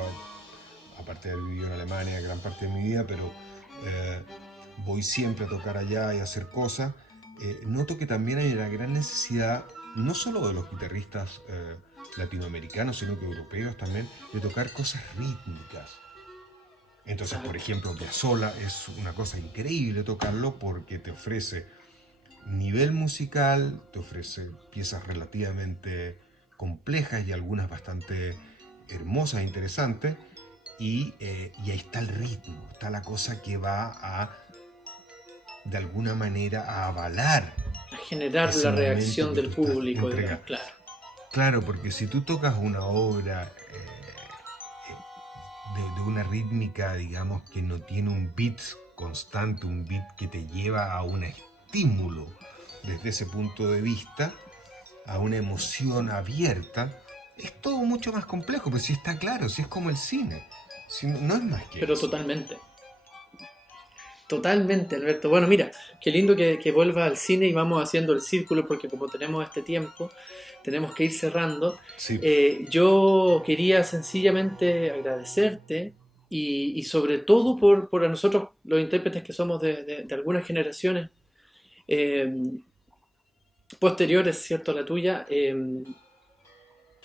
aparte de haber vivido en Alemania gran parte de mi vida, pero voy siempre a tocar allá y a hacer cosas, noto que también hay una gran necesidad, no solo de los guitarristas latinoamericanos, sino que europeos también, de tocar cosas rítmicas. Entonces, por ejemplo, Piazzolla es una cosa increíble tocarlo porque te ofrece nivel musical, te ofrece piezas relativamente complejas y algunas bastante hermosas e interesantes, y ahí está el ritmo, está la cosa que va a, de alguna manera, a avalar, a generar la reacción del público, digamos, claro. Claro, porque si tú tocas una obra de una rítmica, digamos, que no tiene un beat constante, un beat que te lleva a un estímulo desde ese punto de vista, a una emoción abierta, es todo mucho más complejo, pero si está claro, si es como el cine, si no es más que pero eso. Totalmente, Alberto. Bueno, mira, qué lindo que vuelva al cine y vamos haciendo el círculo, porque como tenemos este tiempo, tenemos que ir cerrando. Sí. Yo quería sencillamente agradecerte y sobre todo por a nosotros, los intérpretes que somos de algunas generaciones posteriores, ¿cierto?, a la tuya,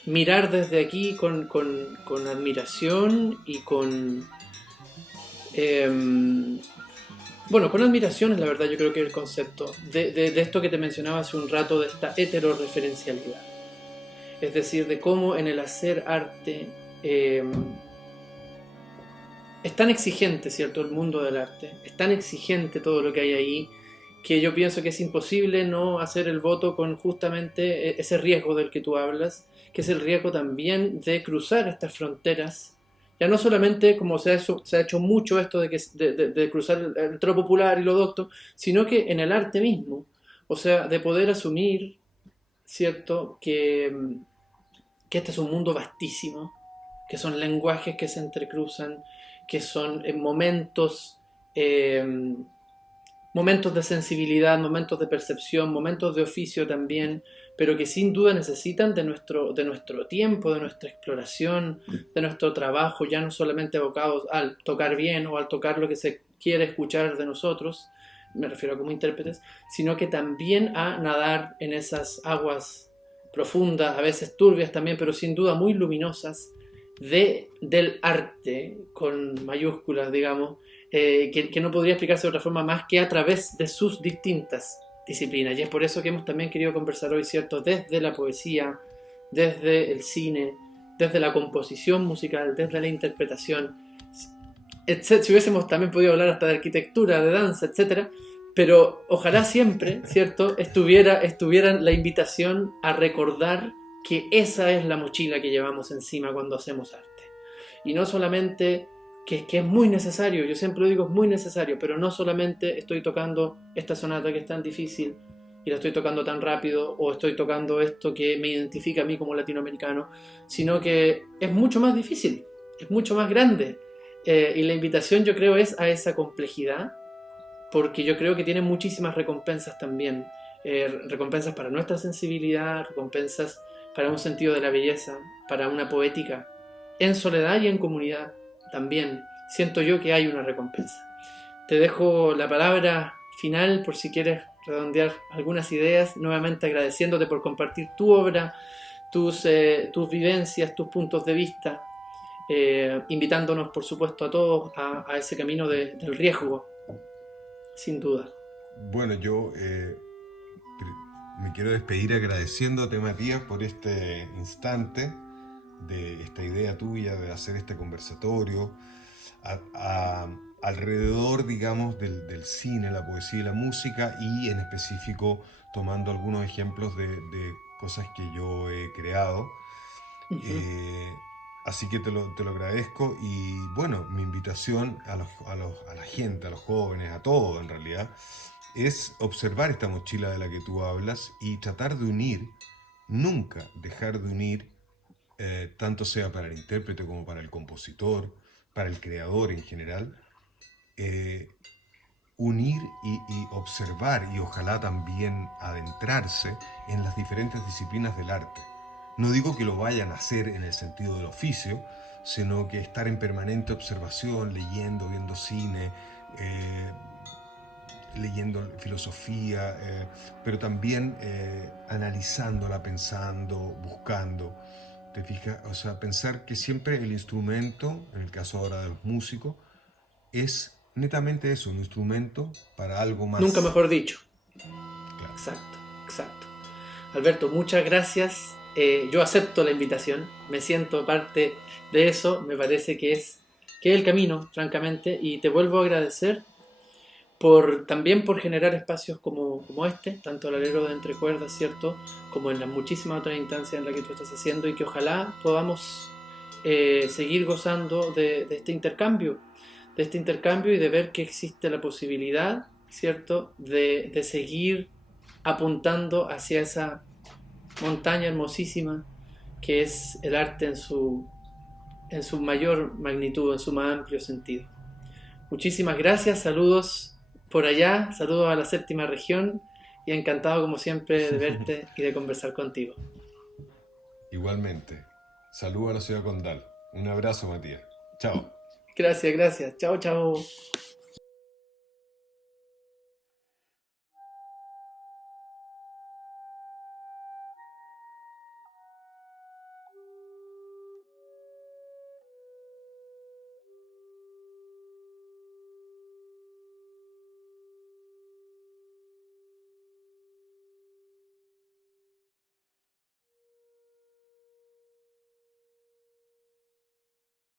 mirar desde aquí con admiración y con... bueno, con admiración es la verdad, yo creo que el concepto de esto que te mencionaba hace un rato, de esta heterorreferencialidad. Es decir, de cómo en el hacer arte es tan exigente, ¿cierto?, el mundo del arte, es tan exigente todo lo que hay ahí, que yo pienso que es imposible no hacer el voto con justamente ese riesgo del que tú hablas, que es el riesgo también de cruzar estas fronteras. Ya no solamente como se ha hecho mucho esto de cruzar entre lo popular y lo docto, sino que en el arte mismo. O sea, de poder asumir, ¿cierto?, que este es un mundo vastísimo, que son lenguajes que se entrecruzan, que son momentos de sensibilidad, momentos de percepción, momentos de oficio también, pero que sin duda necesitan de nuestro tiempo, de nuestra exploración, de nuestro trabajo, ya no solamente abocados al tocar bien o al tocar lo que se quiere escuchar de nosotros, me refiero a como intérpretes, sino que también a nadar en esas aguas profundas, a veces turbias también, pero sin duda muy luminosas, del arte, con mayúsculas, digamos, que no podría explicarse de otra forma más que a través de sus distintas disciplinas. Y es por eso que hemos también querido conversar hoy, ¿cierto?, desde la poesía, desde el cine, desde la composición musical, desde la interpretación, etc. Si hubiésemos también podido hablar hasta de arquitectura, de danza, etc. Pero ojalá siempre, ¿cierto?, estuviera la invitación a recordar que esa es la mochila que llevamos encima cuando hacemos arte. Y no solamente que es muy necesario, yo siempre lo digo, es muy necesario, pero no solamente estoy tocando esta sonata que es tan difícil y la estoy tocando tan rápido, o estoy tocando esto que me identifica a mí como latinoamericano, sino que es mucho más difícil, es mucho más grande. Y la invitación, yo creo, es a esa complejidad, porque yo creo que tiene muchísimas recompensas también, recompensas para nuestra sensibilidad, recompensas para un sentido de la belleza, para una poética, en soledad y en comunidad también. Siento yo que hay una recompensa. Te dejo la palabra final por si quieres redondear algunas ideas, nuevamente agradeciéndote por compartir tu obra, tus vivencias, tus puntos de vista, invitándonos por supuesto a todos a ese camino del riesgo, sin duda. Bueno, yo me quiero despedir agradeciéndote, Matías, por este instante de esta idea tuya de hacer este conversatorio alrededor, digamos, del cine, la poesía y la música, y en específico tomando algunos ejemplos de cosas que yo he creado. Uh-huh. Así que te lo agradezco, y bueno, mi invitación a la gente, a los jóvenes, a todos en realidad, es observar esta mochila de la que tú hablas y tratar de unir, nunca dejar de unir, tanto sea para el intérprete como para el compositor, para el creador en general, unir y observar, y ojalá también adentrarse en las diferentes disciplinas del arte. No digo que lo vayan a hacer en el sentido del oficio, sino que estar en permanente observación, leyendo, viendo cine, leyendo filosofía, pero también analizándola, pensando, buscando. ¿Te fijas? O sea, pensar que siempre el instrumento, en el caso ahora de los músicos, es netamente eso, un instrumento para algo más. Nunca mejor dicho. Claro. Exacto. Alberto, muchas gracias. Yo acepto la invitación, me siento parte de eso, me parece que es el camino, francamente, y te vuelvo a agradecer también por generar espacios como este, tanto al alero de Entre Cuerdas, ¿cierto?, como en las muchísimas otras instancias en las que tú estás haciendo, y que ojalá podamos seguir gozando de este intercambio, y de ver que existe la posibilidad, ¿cierto?, de seguir apuntando hacia esa montaña hermosísima que es el arte en su mayor magnitud, en su más amplio sentido. Muchísimas gracias, saludos por allá, saludos a la séptima región, y encantado como siempre de verte y de conversar contigo. Igualmente, saludos a la ciudad condal. Un abrazo, Matías. Chao. Gracias, chao.